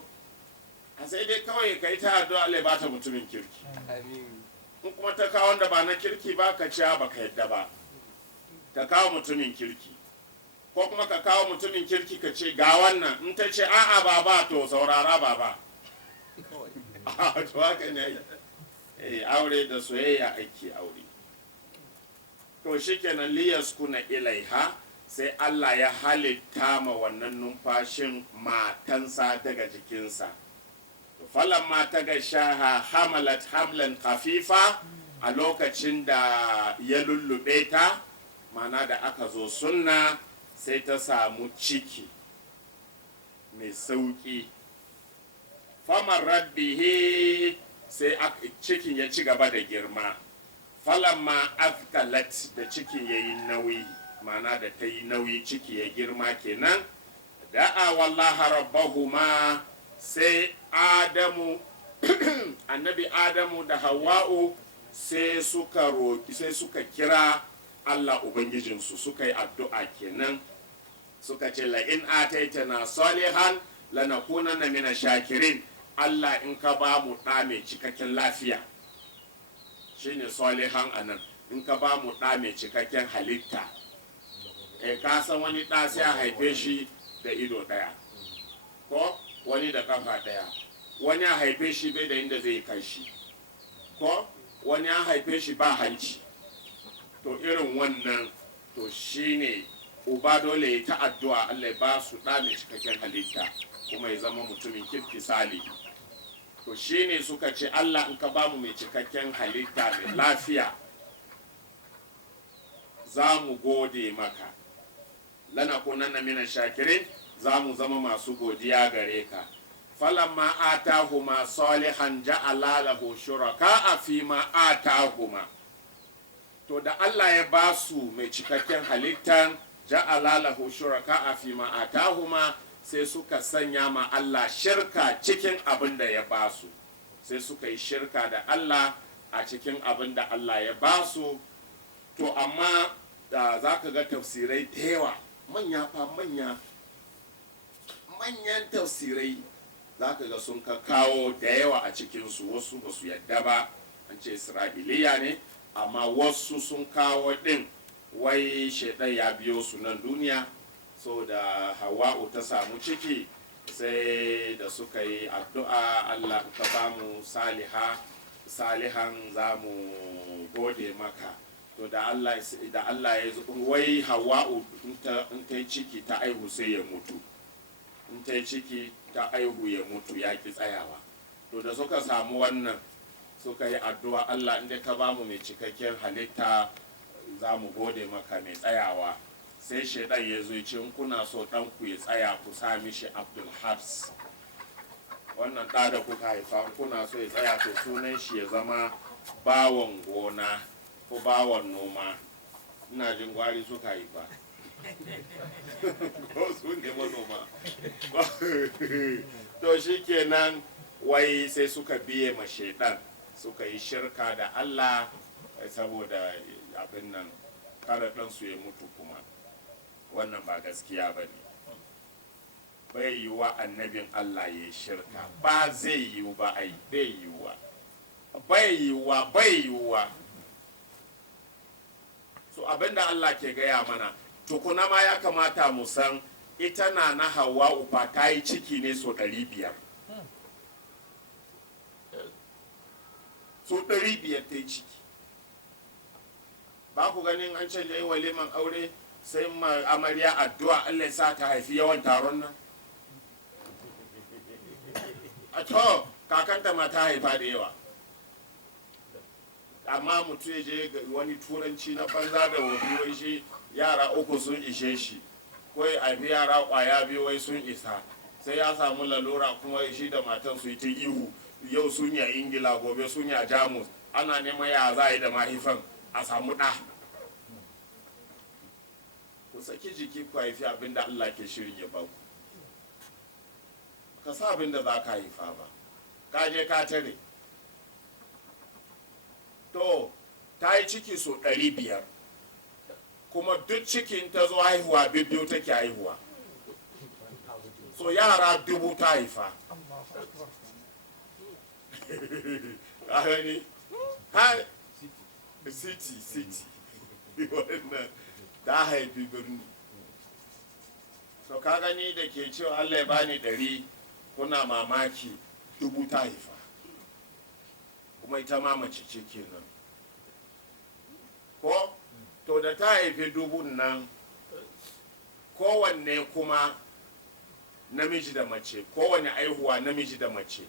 A sai dai kawai ka yi ta addu'a Allah ya bata mutumin kirki. In kuma ta kawo wanda ba na kirki ba, ka ce ba ka yadda ba, ta kawo mutumin kirki. Ko kuma ka kawo mutumin kirki ka ce ga wannan, in ta ce a'a baba to saurara baba. To haka ne. Aure da soyayya ake aure. To shikenan liyaskuna ilaiha, sai Allah ya halitta ma wannan numfashin matansa daga jikinsa. Falamma ta gashaha hamalat hamlan khafifa, a lokacin da ya lullube ta, mana da aka zo sunna, sai ta samu ciki mai sauki. Famar rabbihi, sai cikin ya ci gaba da girma. Falamma afkalat, da cikin ya yi nauyi, mana da ta yi nauyi ciki ya girma kenan. Da'a wallaha rabbahuma, sai Adamu annabi Adamu da Hawwa'u sai suka kira Allah ubangijinsu, suka yi addu'a kenan, suka ce la in ataitana salihan lanakunanna mina shakirin. Allah in ka ba mu ɗa mai cikakken lafiya, shine salihan anan, in ka ba mu ɗa mai cikakken halitta. Ka san wani ɗa sai a haife shi da ido ɗaya, ko wani da kafa ɗaya, wani a haife shi bai da inda zai kai shi, ko wani an haife shi ba hanci, to irin wannan to shine uba dole ya ta addu'a Allah ya ba su ɗa mai cikakken halitta kuma ya zama mutumin kirki salihi. To shine suka ce Allah in ka ba mu mai cikakken halitta mai lafiya za mu gode maka, lana kunanna minan shakirin, za mu zama masu godiya gare ka. falamma atahuma salihan ja'ala lahu shuraka fi ma atahuma. To da Allah ya ba su mai cikakken halittan ja'ala lahu shuraka fi ma atahuma, sai suka sanya ma Allah shirka cikin abin da ya ba su, sai suka yi shirka da Allah a cikin abin da Allah ya ba su. To amma da za ka ga tafsirai da yawa manya fa manyan tafsirai za ka ga sun kawo da yawa a cikinsu, wasu ba su yadda ba, an ce isra'iliya ne, amma wasu sun kawo ɗin wai shaidan ya biyo su nan duniya, so da hawa'u ta samu ciki sai da suka yi addu'a Allah ka ba mu salihan za mu gode maka. To da Allah ya zo wai hawa'u in ta yi ciki ta aihu sai ya mutu, in ta yi ciki ta aihu ya mutu ya ki tsayawa. To da suka samu wannan suka yi addu'a Allah inda ka ba mu mai cikakken halitta za mu gode maka mai tsayawa. Sai shaidan ya zo ce kuna so ɗanku ya tsaya ku sa mishi Abdul Habs, wannan ɗa da kuka haifa kuna so ya tsaya to sunan shi ya zama bawon gona ko bawon noma. Ina jin gwari suka haifa ko su ne manoma. To shi kenan wai sai suka biye ma shaidan, suka yi shirka da Allah saboda abin nan kada ɗansu ya mutu. Kuma wannan ba gaskiya ba ne, bai yi wa annabin Allah ya shirka, ba zai yi ba, ai bai yi wa. So abinda Allah ke gaya mana tukuna ma ya kamata mu san ita na Hawwa ufa ta yi ciki ne so 500, so 500 ta yi ciki. Ba ku ganin an canja yin waliman aure sai amarya addu'a Allah ya sa ta haifi yawan taron nan? A to kakanta ma ta haifa da yawa, amma mutum ya je wani turanci na banza da wofi wai shi yara 3 sun ishe shi, ko ya haifi yara kwaya 2 wai sun isa, sai ya samu lalura kuma shi da matan su yi ta ihu, yau sun yi a Ingila gobe sun yi a Jamus, ana neman ya za a yi da mahaifan a samu ɗa. Ku saki jiki ku haifi abin da Allah ke shirin ya baku, ka sa abin da za ka haifa ba, ka je ka tare. To ta yi ciki so 500, kuma duk cikin ta zo haihuwa biyu take haihuwa, so yara 1000 ta haifa. A gani ha city wannan ta haifi birni. To ka gani da ke cewa Allah ya bani 100 kuna mamaki 1000 ta haifa, kuma ita ma mace ce kenan ko. To da ta haifi 1000 nan kowanne kuma namiji da mace, kowanne aihuwa namiji da mace,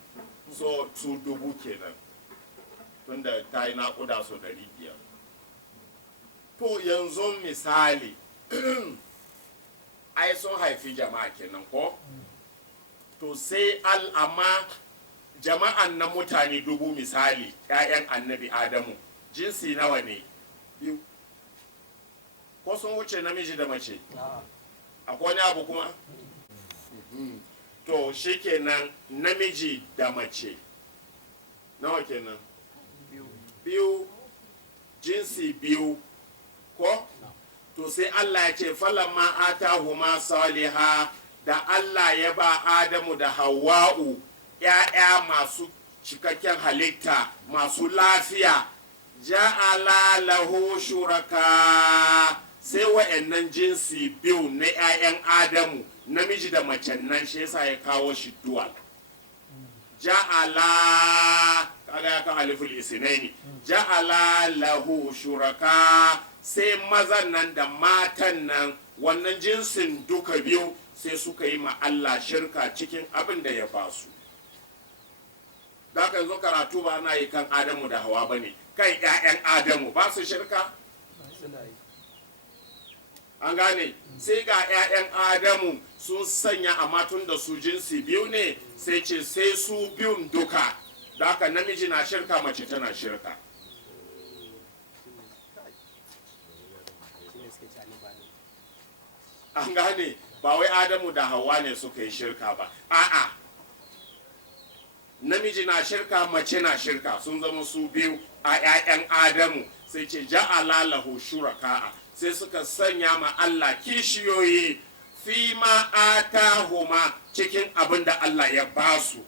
so su 1000 kenan, tunda ta yi naƙuda so 500. To yanzu misali ai sun haifi jama'a kenan ko. To sai amma jama'an na mutane 1000 misali 'ya'yan annabi Adamu jinsi nawa ne? 2. Ko sun wuce namiji da mace? Akwai wani abu kuma? To shi kenan namiji da mace nawa kenan? 2, jinsi 2 ko. To sai Allah ya ce falamma atahuma saliha, da Allah ya ba Adamu da Hawwa'u ‘ya'ya masu cikakken halitta masu lafiya, ja'ala lahu shuraka, sai wa'annan jinsi 2 na ‘ya'yan Adamu namiji da macen nan, shi yasa ya kawo shi dual. Ja'ala kaga ya kan aliful isnaini ja'ala lahu shuraka sai mazan nan da matan nan wannan jinsin duka biyu sai suka yi ma Allah shirka cikin abin da ya ba su. Da ka yanzu karatu ba na yi kan Adamu da Hawa ba ne, kan 'ya'yan Adamu ba su shirka? An gane, sai ga 'ya'yan Adamu sun sanya a matun da su jinsi biyu ne, sai ce sai su biyun duka, da haka namiji na shirka mace tana shirka. An gane, ba wai Adamu da Hawa ne suka yi shirka ba, a'a. Namiji na shirka mace na shirka sun zama su biyu a 'ya'yan Adamu sai ce ja'ala lahu shuraka'a sai suka sanya ma Allah kishiyoyi fi ma atahuma cikin abin da Allah ya ba su.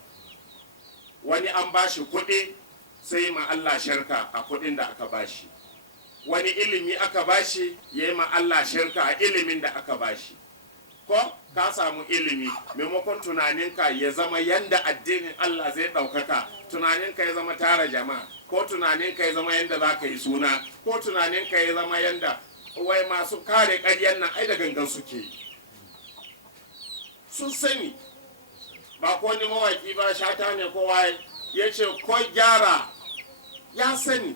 Wani an ba shi kuɗi sai ma Allah shirka a kuɗin da aka ba shi. Wani ilimi aka ba shi ya yi ma Allah shirka a ilimin da aka ba shi. Ko ka samu ilimi maimakon tunaninka ya zama yanda addinin Allah zai ɗaukaka, tunaninka ya zama tara jama'a, ko tunaninka ya zama yanda za ka yi suna, ko tunaninka ya zama yanda wai masu kare ƙaryan nan ai da gangan suke yi. Sun sani ba ko ni mawaki ba Shata ne kowa ya ce ko gyara ya sani,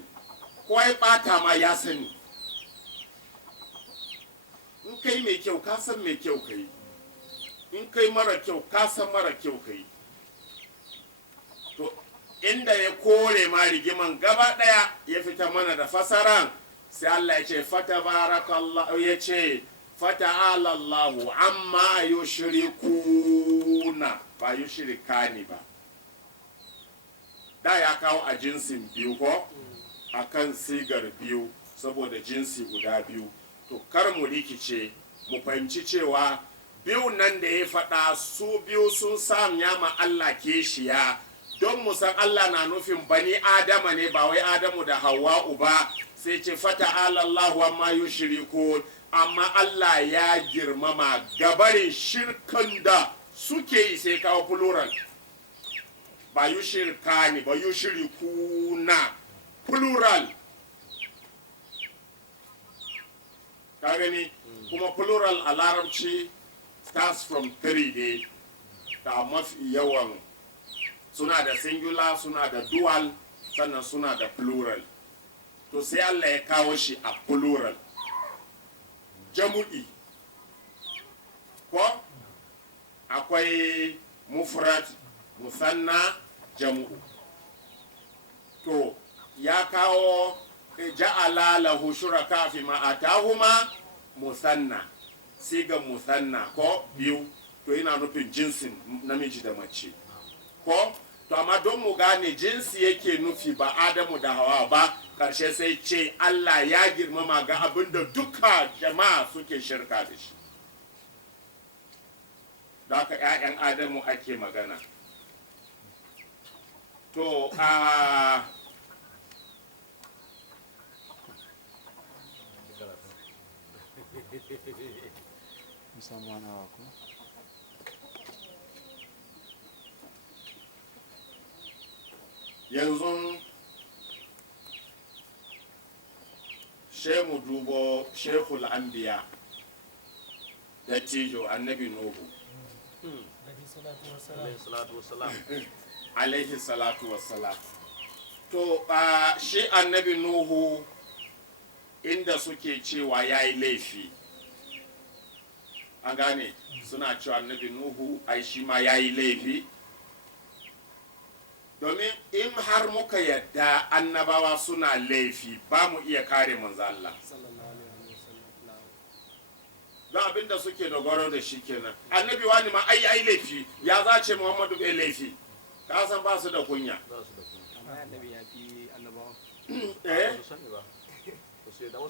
ko ya ɓata ma ya sani. In kai mai kyau ka san mai kyau kai, in kai mara kyau ka san mara kyau kai. To inda ya kore ma rigiman gaba daya ya fita mana da fasaran sai Allah ya ce fatabarakallahu, ya ce fata'ala Allahu amma yushrikuna ba yushrikani ba. Da ya kawo a jinsin biyu ko akan sigar biyu saboda jinsi guda biyu. To kar mu rikice mu fahimci cewa biyu nan da ya faɗa su biyu sun sanya ma Allah kishiya don mu san Allah na nufin bani Adama ne ba wai Adamu da Hawwa'u ba, sai ce fata'ala Allahu amma yushrikun, amma Allah ya girmama gabarin shirkan da suke yi sai kawo plural ba yushrikani ba yushrikuna plural. Ka gani kuma plural a larabci starts from 3 dai, da mafi yawan suna da singular suna da dual sannan suna da plural. To sai Allah ya kawo shi a plural jamu'i ko akwai mufrad musanna jamu'u. To ya kawo ja'ala lahu shuraka fi ma atahuma musanna, siga musanna ko biyu, to yana nufin jinsin namiji da mace ko. To amma don mu gane jinsi yake nufi ba Adamu da Hawa ba, karshe sai ce Allah ya girmama ga abinda duka jama'a suke shirka da shi. Da haka 'ya'yan Adamu ake magana. To yanzu shemu dubo shekul anbiya da tijo annabi Nuhu alaihi salatu wassalam. To shi annabi Nuhu inda suke cewa ya yi laifi, an gane suna cewa annabi Nuhu ai shi ma ya yi laifi, domin in har muka yadda annabawa suna laifi ba mu iya kare manzo Allah. Don abinda suke dogaro da shi kenan, annabi wani ma ai laifi ya zace Muhammadu bai laifi, ka san ba su da kunya.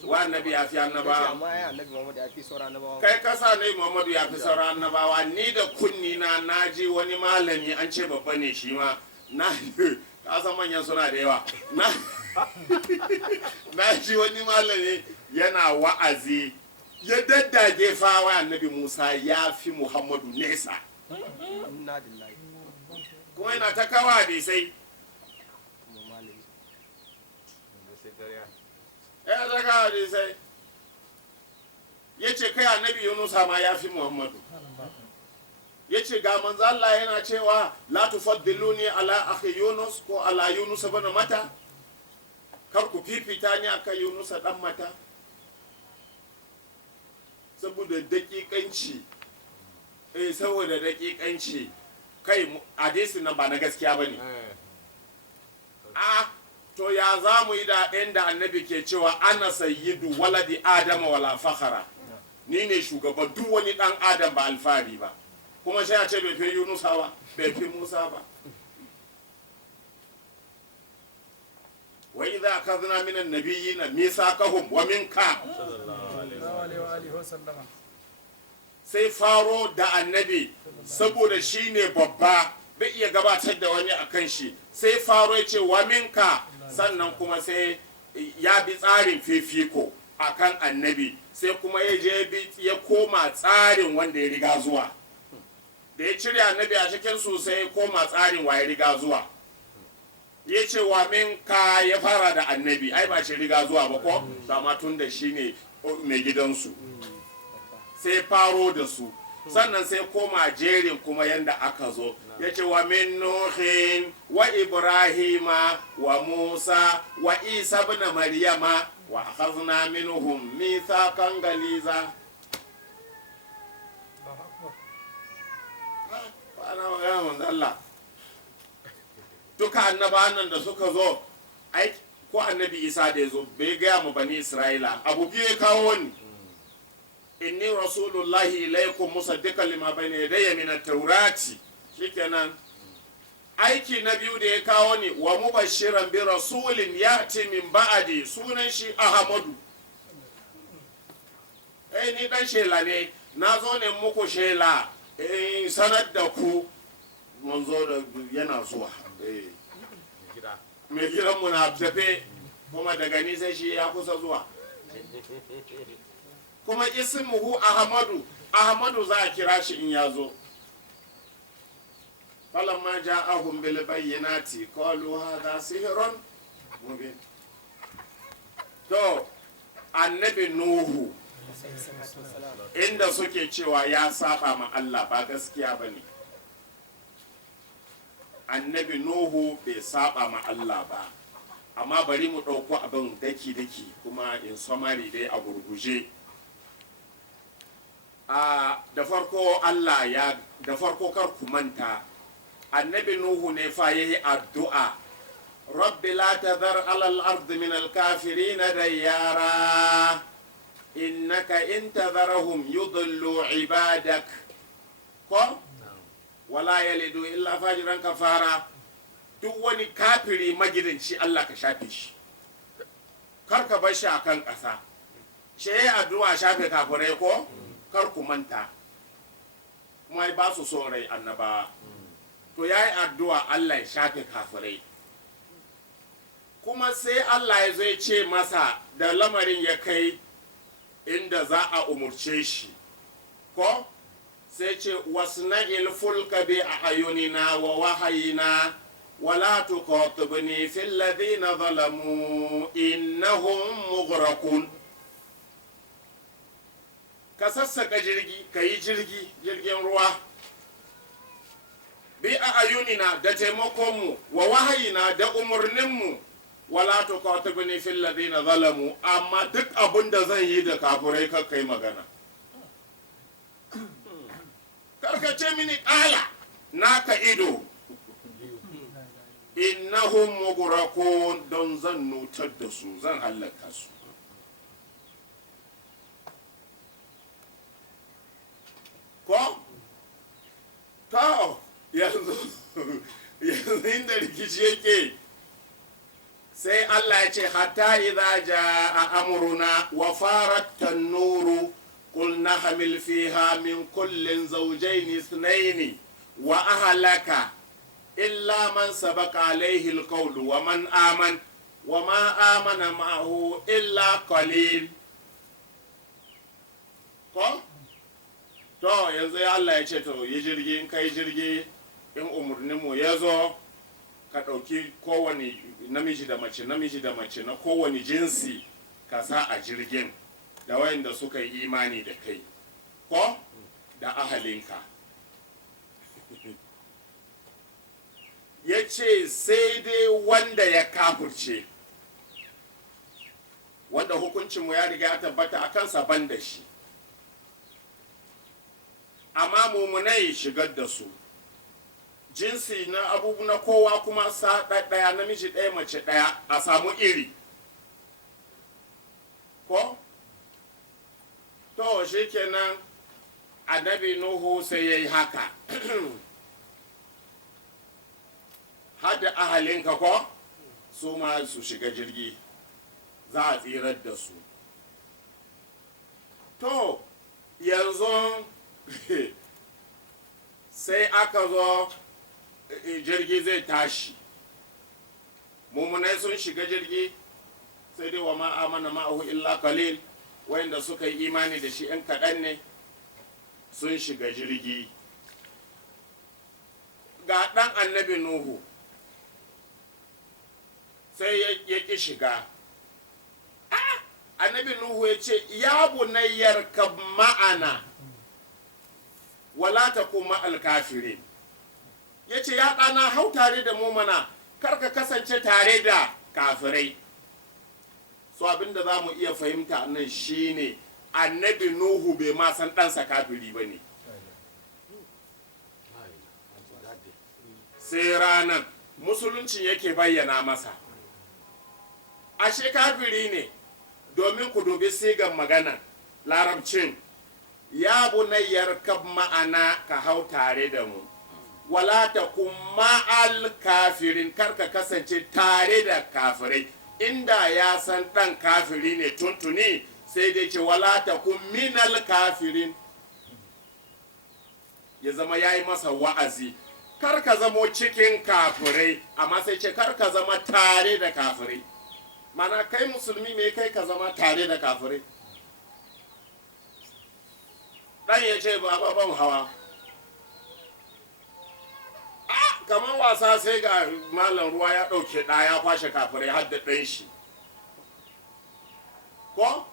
Wa annabi ya fi annabawa, kai kasa ne Muhammadu ya fi sauran annabawa. Ni da kunni na naji wani malami an ce babba ne shi ma, na kasan manyan suna da yawa, na ji wani malami yana wa'azi ya daddage fawa annabi Musa ya fi Muhammadu nesa, kuma yana ta kawo hadisai ya daga hadisai ya ce kai annabi yunusa ma ya fi muhammadu ya ce ga manzo Allah yana cewa la tufaddiluni ala akhi yunus ko ala yunus ibn mata, kar ku fifita ni akan yunus dan mata, saboda dakikanci saboda dakikanci kai hadisi nan ba na gaskiya bane. A to ya za mu yi da inda annabi ke cewa ana sayyidu waladi adama wala fakhara, ni ne shugaban duk wani dan adam ba alfari ba, kuma sai a ce bai fi yunusa ba bai fi musa ba. wa idza akhadna minan nabiyina mithaqahum wa minka, sai faro da annabi saboda shine babba bai iya gabatar da wani akan shi, sai faro ya ce wa minka, sannan kuma sai ya bi tsarin fifiko akan annabi, sai kuma ya je ya koma tsarin wanda ya riga zuwa. Da ya cire annabi a cikin su sai ya koma tsarin wa ya riga zuwa, ya ce wa minka, ya fara da annabi, ai ba shi riga zuwa ba ko, dama tun da shi ne mai gidansu, sai faro da su, sannan sai koma jerin kuma yanda aka zo, ya ce wa min nuhin wa ibrahima wa musa wa isa ibn maryama wa akhadna minhum mithaqan galiza. ana magana manzo Allah, duka annabawan nan da suka zo, ai ko annabi isa da ya zo bai gaya mu bani isra'ila abu biyu ya kawo ni, inni rasulullahi ilaikum musaddiqan lima bayna yadayya min at-taurati, shikenan. Aiki na biyu da ya kawo ni, wa mubashiran bi rasulin yati min ba'di, sunan shi ahmadu. Ni dan shela ne, na zo ne muku shela, sanar da ku mun zo da yana zuwa. Mai gidanmu na tafe, kuma daga ni sai shi ya kusa zuwa. Kuma ismuhu ahmadu, ahmadu za a kira shi in ya zo. falamma ja'ahum bil bayyinati qalu hadha sihrun mubin. To annabi nuhu inda suke cewa ya saba ma Allah ba gaskiya bane. Annabi nuhu bai saba ma Allah ba, amma bari mu ɗauko abin daki-daki kuma in summary dai a gurguje. Da farko Allah ya, da farko kar ku manta annabi nuhu ne fa yayi addu'a, rabbi la tadhar ala al-ard min al-kafirin dayyara innaka in tadharhum yudillu ibadak ko wala yalidu illa fajiran kafara. Duk wani kafiri magidanci Allah ka shafe shi, kar ka bar shi akan ƙasa. Shi addu'a shafe kafirai ko kar ku manta, kuma ba su son rai annaba. To yayi addu'a Allah ya shafe kafirai, kuma sai Allah ya zai ce masa da lamarin ya kai inda za a umurce shi ko sai ce wasna'il fulka bi ayunina wa wahayina wala tuqatibni fil ladina zalamu innahum mughraqun. Ka sassaka jirgi, ka yi jirgin ruwa bi ayunina da taimakonmu wa wahayina da umarninmu wala tuqatibni fil ladina zalamu, amma duk abin da zan yi da kafirai kar kai magana. Karkace mini ƙala naka ido, innahum mughraqun, don zan nutar da su, zan hallaka su. Ko? To, yanzu inda rikici yake sai Allah ya ce hatta idza jaa amruna wa farat an-nuru qul nahmil fiha min kullin zawjayn ithnayn wa ahlaka illa man sabaqa alayhi al-qawl wa man amana wa ma amana ma'ahu illa qalil. Ko to yanzu Allah ya ce to yi jirgi, in kai jirgi, in umurninmu ya zo ka ɗauki kowane namiji da mace na kowane jinsi ka sa a jirgin da wayanda suka yi imani da kai ko da ahalinka. Ya ce sai dai wanda ya kafurce, wanda hukuncinmu ya riga ya tabbata a kansa ban da shi, amma mumunai shigar da su jinsi na abubu na kowa kuma sa ɗaya namiji ɗaya mace ɗaya a samu iri ko to shi kenan annabi nuhu sai ya yi haka hada ahalinka ko su ma su shiga jirgi za a tsirar da su. To yanzu sai aka zo jirgi zai tashi, mummunai sun shiga jirgi sai dai wa ma'amana ma'ahu illa kalil, wayanda suka yi imani da shi 'yan kaɗan ne sun shiga jirgi. Ga ɗan annabi Nuhu sai ya ƙi shiga. Annabi Nuhu ya ce, ya bunayyar ka ma'ana wala ta kuma alkafirin. Ya ce, ya ɗana hau tare da mu mana, kar ka kasance tare da kafirai. So abinda za mu iya fahimta nan shine annabi Nuhu bai ma san ɗansa kafiri ba ne. Sai ranar musulunci yake bayyana masa. Ashe kafiri ne, domin ku dubi sigan magana larabcin, ya bunayyar kab ma'ana ka hau tare da mu, wala ta kuma alkafirin, karka kasance tare da kafirai. Inda ya san ɗan kafiri ne tuntuni sai dai ce wala ta minal kafirin, ya zama ya yi masa wa'azi, karka zamo cikin kafirai, amma sai ce karka zama tare da kafirai. Mana kai musulmi me kai ka zama tare da kafirai? Dan ya ce ba ban hawa. Kamar wasa sai ga malam ruwa ya ɗauke ɗa ya kwashe kafirai har da ɗan shi. Ko?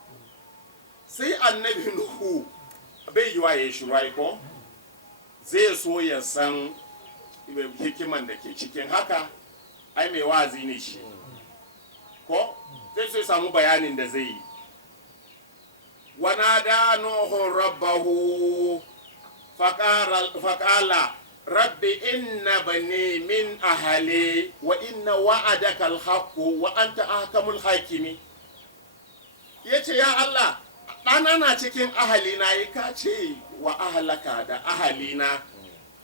Sai annabi Nuhu bai yi wa ya shi rai ko? Zai so ya san hikiman da ke cikin haka, ai mai wazi ne shi. Ko sai sai samu bayanin da zai yi. Wanada Nuhu rabbahu faqala rabbi inna bani min ahli wa inna wa'adaka alhaqqu wa anta ahkamul hakimi. Yace ya Allah, ɗana na cikin ahalina, yi ka ce wa ahalaka da ahalina,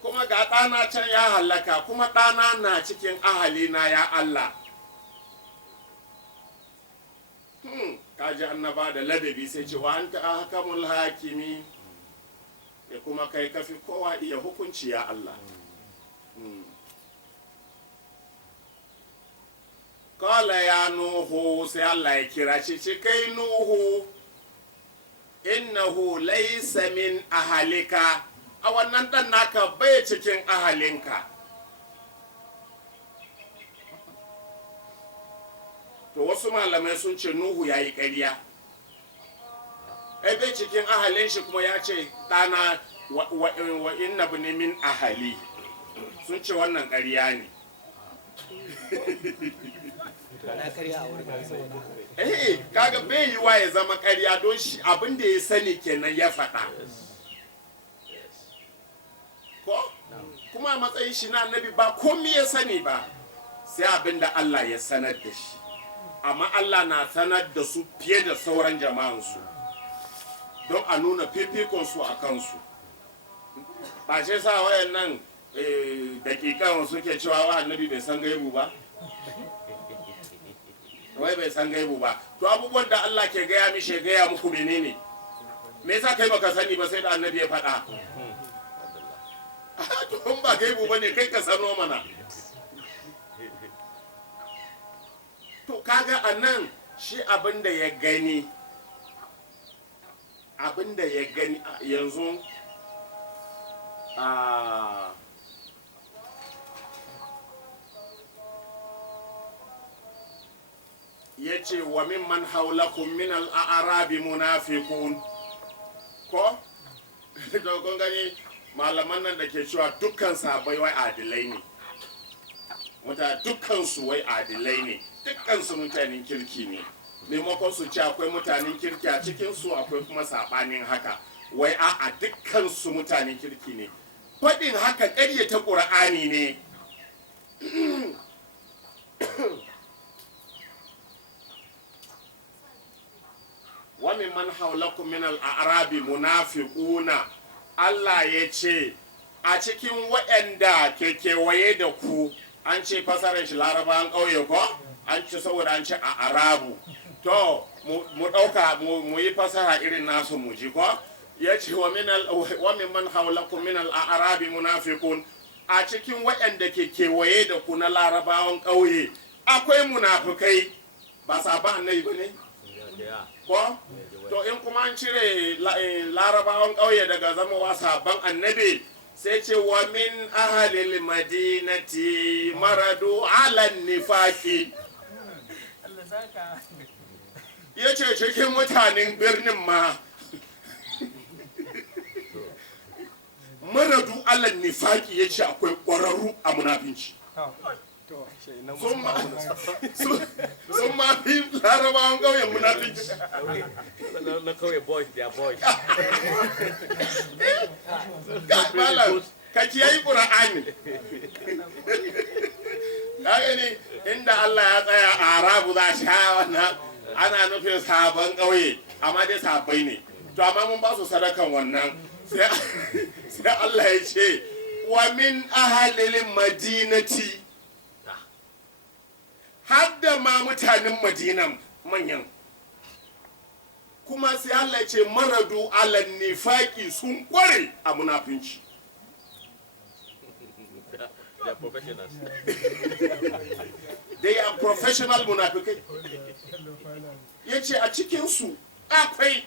kuma ga ɗana can ya halaka, kuma ɗana na cikin ahalina ya Allah. Kaji annaba da ladabi sai ce wa anta ahkamul hakimi, ya kuma kai kafi kowa iya hukunci ya Allah. Kala ya Nuhu, sai Allah ya kira shi kai Nuhu, innahu laysa min ahalika, a wannan dan naka bai cikin ahalinka. To wasu malamai sun ce Nuhu ya yi ƙarya. Bai cikin ahalin shi kuma ya ce ɗana wa inna bani min ahali. Sun ce wannan ƙarya ne. Kaga bai yi wa ya zama ƙarya don shi abin da ya sani kenan ya faɗa. Ko? Kuma a matsayin shi na annabi ba komai ya sani ba, sai abin da Allah ya sanar da shi. Amma Allah na sanar da su fiye da sauran jama'ansu don a nuna fifikonsu a kansu. Ba shi sa wayannan dakikan suke cewa wa annabi bai san gaibu ba? Wai bai san gaibu ba. To abubuwan da Allah ke gaya mishi gaya muku menene? Me yasa kai baka sani ba sai da annabi ya faɗa? To in ba gaibu bane kai ka sano mana. To kaga a nan shi abinda ya gani yanzu ya ce wa mimman haulakum min al-a'rabi munafiqun ko to kun gani malaman nan da ke cewa dukkan sahabbai wai adilai ne dukkan su wai adilai ne dukkan su mutanen kirki ne maimakon su ce akwai mutanen kirki a cikin su akwai kuma sabanin haka wai a dukkan su mutanen kirki ne faɗin haka ƙaryata ƙur'ani ne wa mimman haulakum min al-a'rabi munafiquna Allah ya ce a cikin waɗanda ke kewaye da ku an ce fasarar shi larabawan ƙauye ko an ce saboda an ce a arabu to mu ɗauka mu yi fasara irin nasu mu ji ko ya ce wa mimman haulakum min al-a'rabi munafiqun a cikin waɗanda ke kewaye da ku na larabawan ƙauye akwai munafukai ba sabon annabi ba ne ko to in kuma an cire larabawan ƙauye daga zama sabon annabi sai ce wa min ahalil madinati maradu ala nifaki ya ce cikin mutanen birnin ma maradu ala nifaki ya ce akwai ƙwararru a munafinci sun ma fi larabawan ƙauyen munafinci na kauye boys they are boys ka kiyayi ƙura'ani ka gani inda Allah ya tsaya a arabu za sha wannan ana nufin sabon ƙauye amma dai sabai ne to amma mun ba su sadakan wannan sai Allah ya ce wa min ahalil madinati hadda ma mutanen madinan manyan kuma sai Allah ya ce maradu ala nifaki sun kware a munafinci they are professionals they are professional munafikai yace a cikin su akwai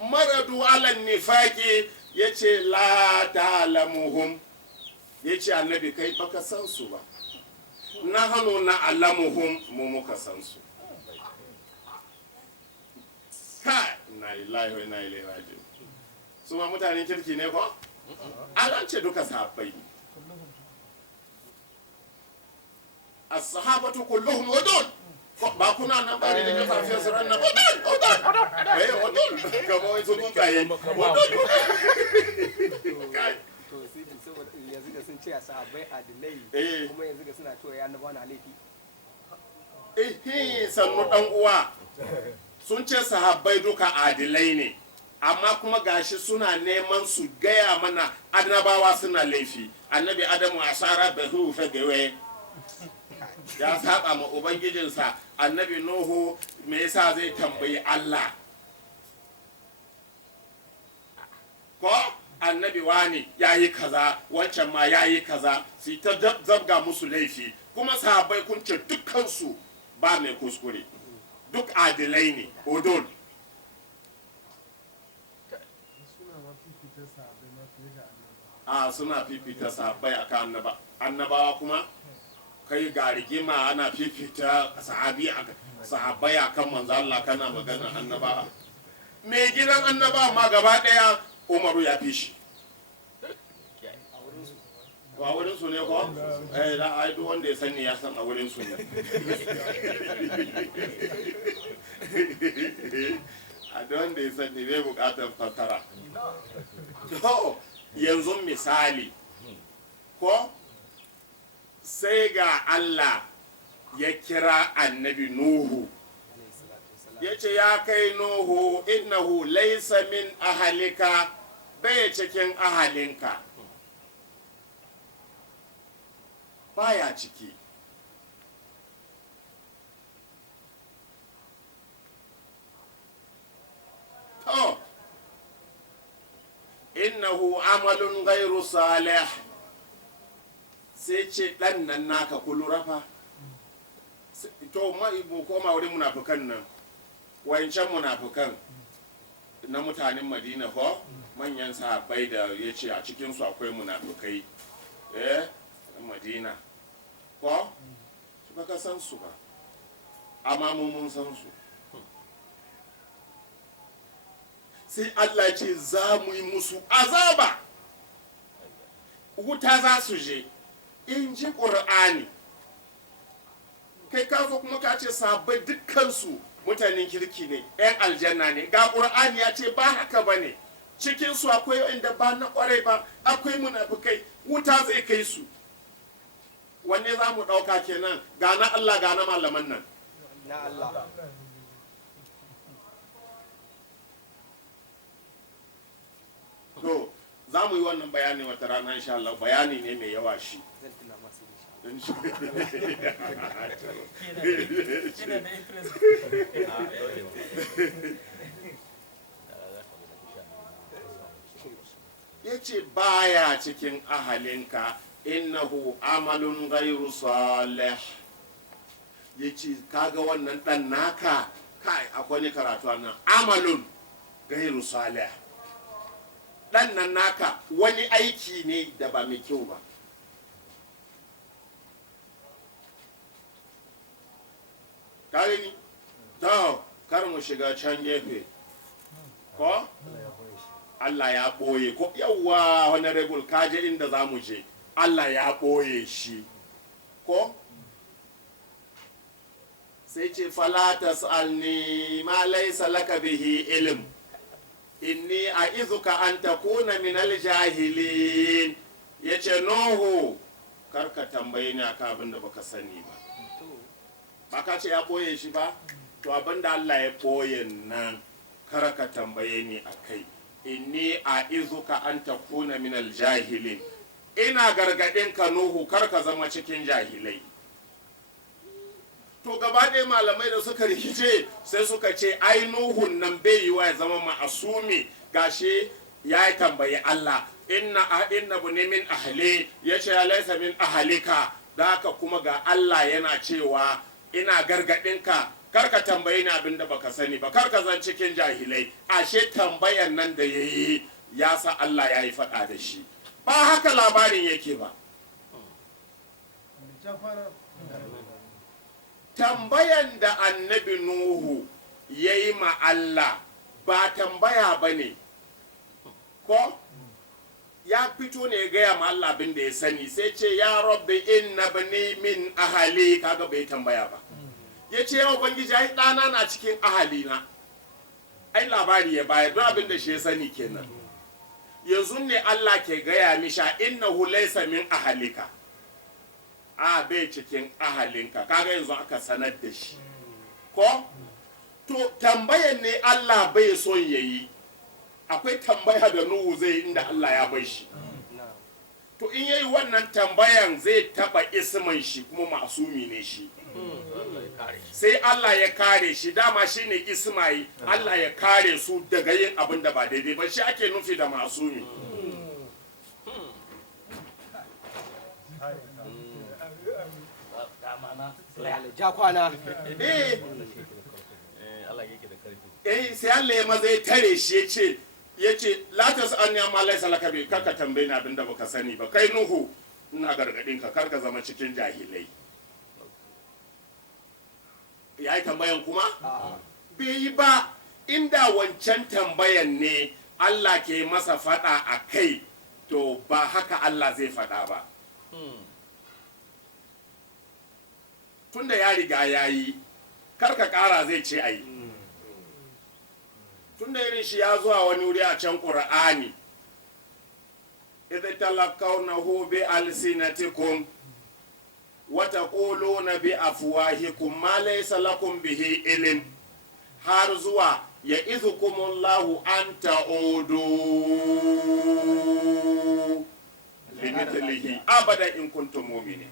maradu ala nifaki yace la ta'lamuhum yace annabi kai baka san su ba na hannu na alamuhum mu muka san su ha na ilahi wa ina ilaihi raji'un su ma mutanen kirki ne ko an ce duka sahabbai as-sahabatu kulluhum udul ba kuna nan ba da ka farfe su ran nan udul kamar wai su tsuntsaye yanzu da sun ce a sahabbai adilai kuma yanzu da suna cewa ya annaba na laifi sannu dan uwa sun ce sahabbai duka adilai ne amma kuma gashi suna neman su gaya mana annabawa suna laifi annabi adamu asara bahu fa gawe ya saba ma ubangijinsa annabi nuhu me yasa zai tambayi Allah ko annabi wani ya yi kaza wancan ma ya yi kaza su ta zabga musu laifi kuma sahabbai kun ce dukkansu ba mai kuskure duk adilai ne odol suna fifita sahabbai akan annabawa kuma kai ga rigima ana fifita sahabbai akan manzo Allah kana magana annabawa mai gidan annabawa ma gaba daya Umaru ya fi shi a wurin su ne ko? da ai duk wanda ya sani ya san a wurin su ne a duk wanda ya sani bai bukatar fassara to yanzu misali ko sai ga Allah ya kira annabi Nuhu ya ce ya kai Nuhu innahu laysa min ahalika bai cikin ahalinka baya ciki to innahu amalun ghairu salih sai ce dan nan naka kulura fa to mu koma wurin munafukan nan wayancan munafukan na mutanen Madina ko manyan sahabbai da yace a cikin su akwai munafukai Madina ko su baka san su ba amma mun san su. Sai Allah ce za mu yi musu azaba, wuta za su je, in ji ƙur'ani. Kai ka zo kuma ka ce sabai dukkansu mutanen kirki ne, 'yan aljanna ne, ga ƙur'ani ya ce ba haka ba ne, cikinsu akwai wanda ba na ƙwarai ba, akwai munafukai, wuta zai kai su. Wanne za mu ɗauka kenan, ga na Allah ga na malaman nan? Na Allah. To za mu yi wannan bayani wata rana insha Allah, bayani ne mai yawa shi. Zan tuna masu insha Yana da interest. Ya ce baya cikin ahalinka, innahu amalun gairu salih. Ya ce kaga wannan ɗan naka, kai akwai ne karatu nan, amalun gairu salih. Ɗan nan naka wani aiki ne da ba mai kyau ba. Kare ni? To, kar mu shiga can gefe. Ko? Allah ya ɓoye ko yawwa honorable kaje inda za mu je. Allah ya ɓoye shi. Ko? Sai ce fala tas'alni ma laysa laka bihi ilm. Inni a'izuka an takuna min al-jahilin. Yace Nuhu karka tambaye ni akan abin da baka sani ba. Ba ka ce ya ɓoye shi ba? To abin da Allah ya ɓoye nan karka tambaye ni akai. Inni a'izuka an takuna min al-jahilin. Ina gargadin ka Nuhu karka zama cikin jahilai. To gaba ɗaya malamai da suka rikice sai suka ce ai Nuhun nan bai yi wa ya zama ma'asumi, gashi ya yi tambayi Allah inna bune min ahli ya ce laisa min ahalika, da haka kuma ga Allah yana cewa ina gargaɗinka karka tambayi ni abin da baka sani ba, karka zan cikin jahilai. Ashe tambayan nan da ya yi ya sa Allah ya yi faɗa da shi, ba haka labarin yake ba. Tambayan da annabi Nuhu ya yi ma Allah ba tambaya ba ne, ko? Ya fito ne ya gaya ma Allah abin da ya sani, sai ce ya rabbi inna bani min ahali, kaga bai tambaya ba. Ya ce ya Ubangiji ai ɗana na cikin ahalina, ai labari ya bayar don abin da shi ya sani kenan. Yanzu ne Allah ke gaya misha innahu laysa min ahalika, a bai cikin ahalinka, kaga yanzu aka sanar da shi, ko? To tambayan ne Allah bai son yayi. Akwai tambaya da Nuhu zai inda Allah ya bai shi. To in yayi wannan tambayan zai taba isman shi kuma masumi ne shi. Sai Allah ya kare shi, dama shi ne ismai, Allah ya kare su daga yin abin da ba daidai ba, shi ake nufi da masumi. Ja kwana. Sai Allah ya maza ya tare shi ya ce latas an ya malai salaka bai karka tambayi na abinda baka sani ba, kai Nuhu ina gargadin ka karka zama cikin jahilai. Ya yi tambayan kuma? Bai yi ba. Inda wancan tambayan ne Allah ke masa fada a kai, to ba haka Allah zai fada ba. Tunda ya riga ya yi, karka kara zai ce a yi. Tunda irin shi ya zuwa wani wuri a can ƙura'ani, idza talaqawnahu bi alsinatikum wa taquluna bi afwahikum ma laysa lakum bihi ilm, har zuwa ya'izukumullahu an ta'udu limithlihi abada in kuntum mu'minin.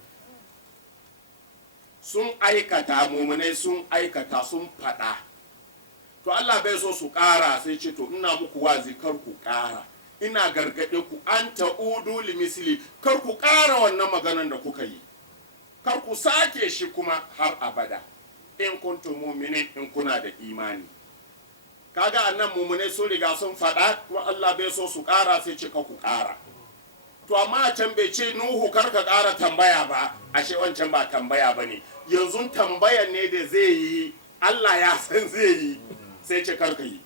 Sun aikata, mu'minai sun aikata, sun fada, to Allah bai so su ƙara, sai ce to ina muku wazi kar ku ƙara, ina gargaɗe ku an ta'udu limisli, kar ku ƙara wannan maganan da kuka yi, kar ku sake shi kuma har abada in kuntum mu'minin, in kuna da imani. Kaga annan mu'minai sun riga sun faɗa, kuma Allah bai so su ƙara, sai ce kar ku ƙara. to amma a can bai ce Nuhu kar ka ƙara tambaya ba, ashe wancan ba tambaya ba ne. Yanzu tambayan ne da zai yi, Allah ya san zai yi, sai ce kar ka yi.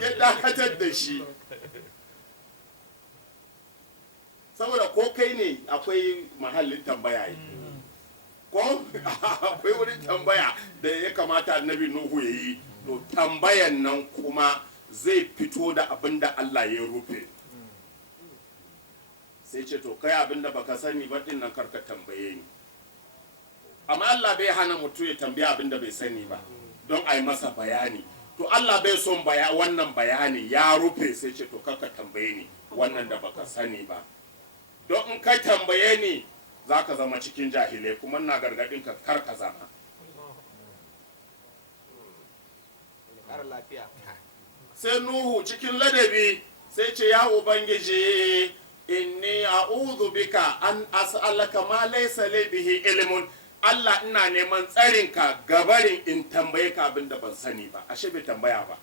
Ya dakatar da shi. Saboda ko kai ne akwai mahallin tambaya yi. Ko akwai wurin tambaya da ya kamata annabi Nuhu ya yi. To tambayan nan kuma zai fito da abin da Allah ya rufe. Sai ce to kai abin da baka sani ba din nan karka tambaye ni. Amma Allah bai hana mutum ya tambaya abin da bai sani ba don a yi masa bayani. To Allah bai son wannan bayani ya rufe, sai ce to karka tambaye ni wannan da baka sani ba. Don in kai tambaye ni za ka zama cikin jahilai, kuma na gargadin ka kar ka zama. Sai Nuhu cikin ladabi sai ce ya Ubangiji, inni a'udhu bika an as'alaka ma laysa li bihi ilmun. Allah ina neman tsarinka gabarin in tambaye ka abin da ban sani ba. Ashe bai tambaya ba.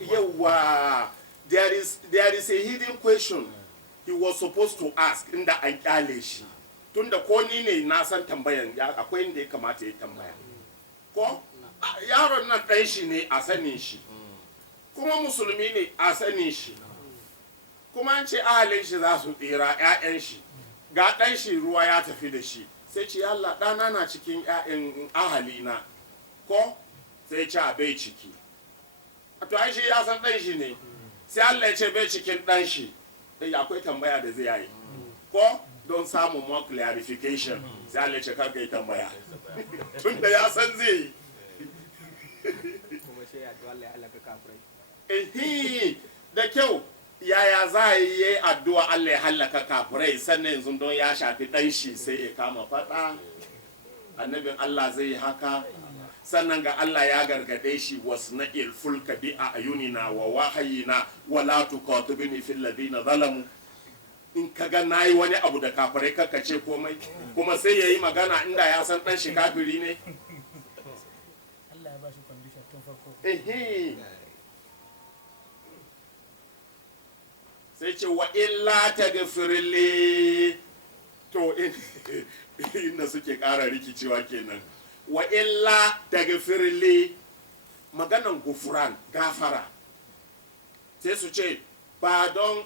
Yawa, there is a hidden question he was supposed to ask inda an kyale shi. Tunda ko ni ne na san tambayan, akwai inda ya kamata ya tambaya. Ko yaron nan ɗan shi ne a sanin shi, kuma musulmi ne a sanin shi, kuma an ce ahalin shi za su tsira 'ya'yan shi, ga ɗan shi ruwa ya tafi da shi, sai ce Allah ɗana na cikin 'ya'yan ahalina, ko sai ce a bai ciki. To ai shi ya san ɗan shi ne, sai Allah ya ce bai cikin ɗan shi, sai akwai tambaya da zai yi, ko don samun more clarification, sai Allah ya ce kar ka yi tambaya, tunda ya san zai yi. kuma sai ya to Allah ya halaka kafirai. Da kyau, yaya za a yi addu'a Allah ya halaka kafirai sannan yanzu don ya shafi ɗan shi sai ya kama faɗa. Annabin Allah zai yi haka. Sannan ga Allah ya gargade shi wasna'il fulka bi a'yunina wa wahayina wa la tuqatibni fil ladina zalamu. In kaga nayi wani abu da kafirai kaka ce komai, kuma sai yayi magana inda ya san ɗan shi kafiri ne. Allah ya ba shi condition tun farko. Sai ce wa illa tagfirli, to inda suke ƙara rikicewa kenan. Wa illa tagfirli, maganan gufran gafara, sai su ce ba don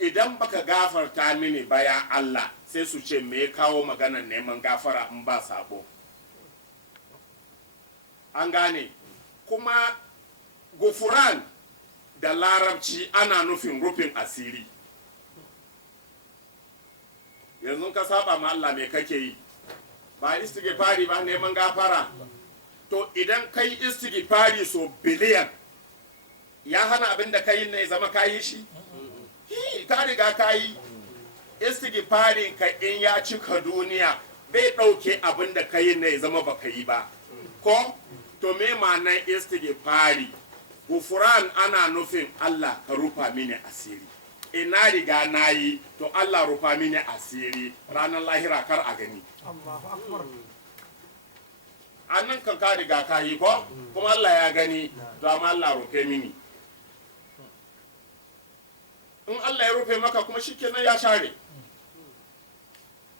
idan baka gafarta mini bayan Allah, sai su ce me kawo maganan neman gafara in ba sabo. An gane, kuma gufran da larabci ana nufin rufin asiri. Yanzu ka saba ma Allah me kake yi? Ba istighfari ba, neman gafara. To idan kai istighfari so biliyan, ya hana abin da kai ne zama kayi shi? Ka riga kayi. Istighfarin ka in ya cika duniya bai ɗauke abin da kai ne zama baka yi ba. Ko? To me ma'anar istighfari? Gufran ana nufin Allah ka rufa mini asiri. Ina riga na yi, to Allah rufa mini asiri ranar lahira kar a gani. Annan kan ka riga ka yi ko? Kuma Allah ya gani, to amma Allah rufe mini. In Allah ya rufe maka kuma shikenan ya share.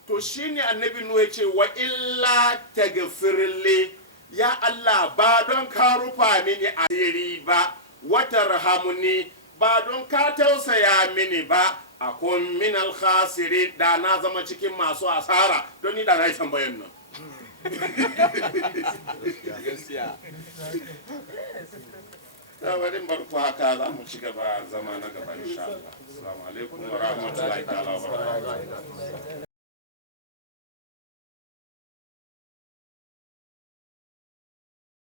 To shine annabi Nuhu ya ce wa illa tagfirli, ya Allah ba don ka rufa mini asiri ba, wata rahamuni ba don ka tausaya mini ba, akun min alkhasirin, da na zama cikin masu asara, don ni da na yi tambayan nan. Tawarin barku haka za mu ci gaba zama na gaba insha Allah. Assalamu alaikum wa rahmatullahi ta'ala wa barakatuh.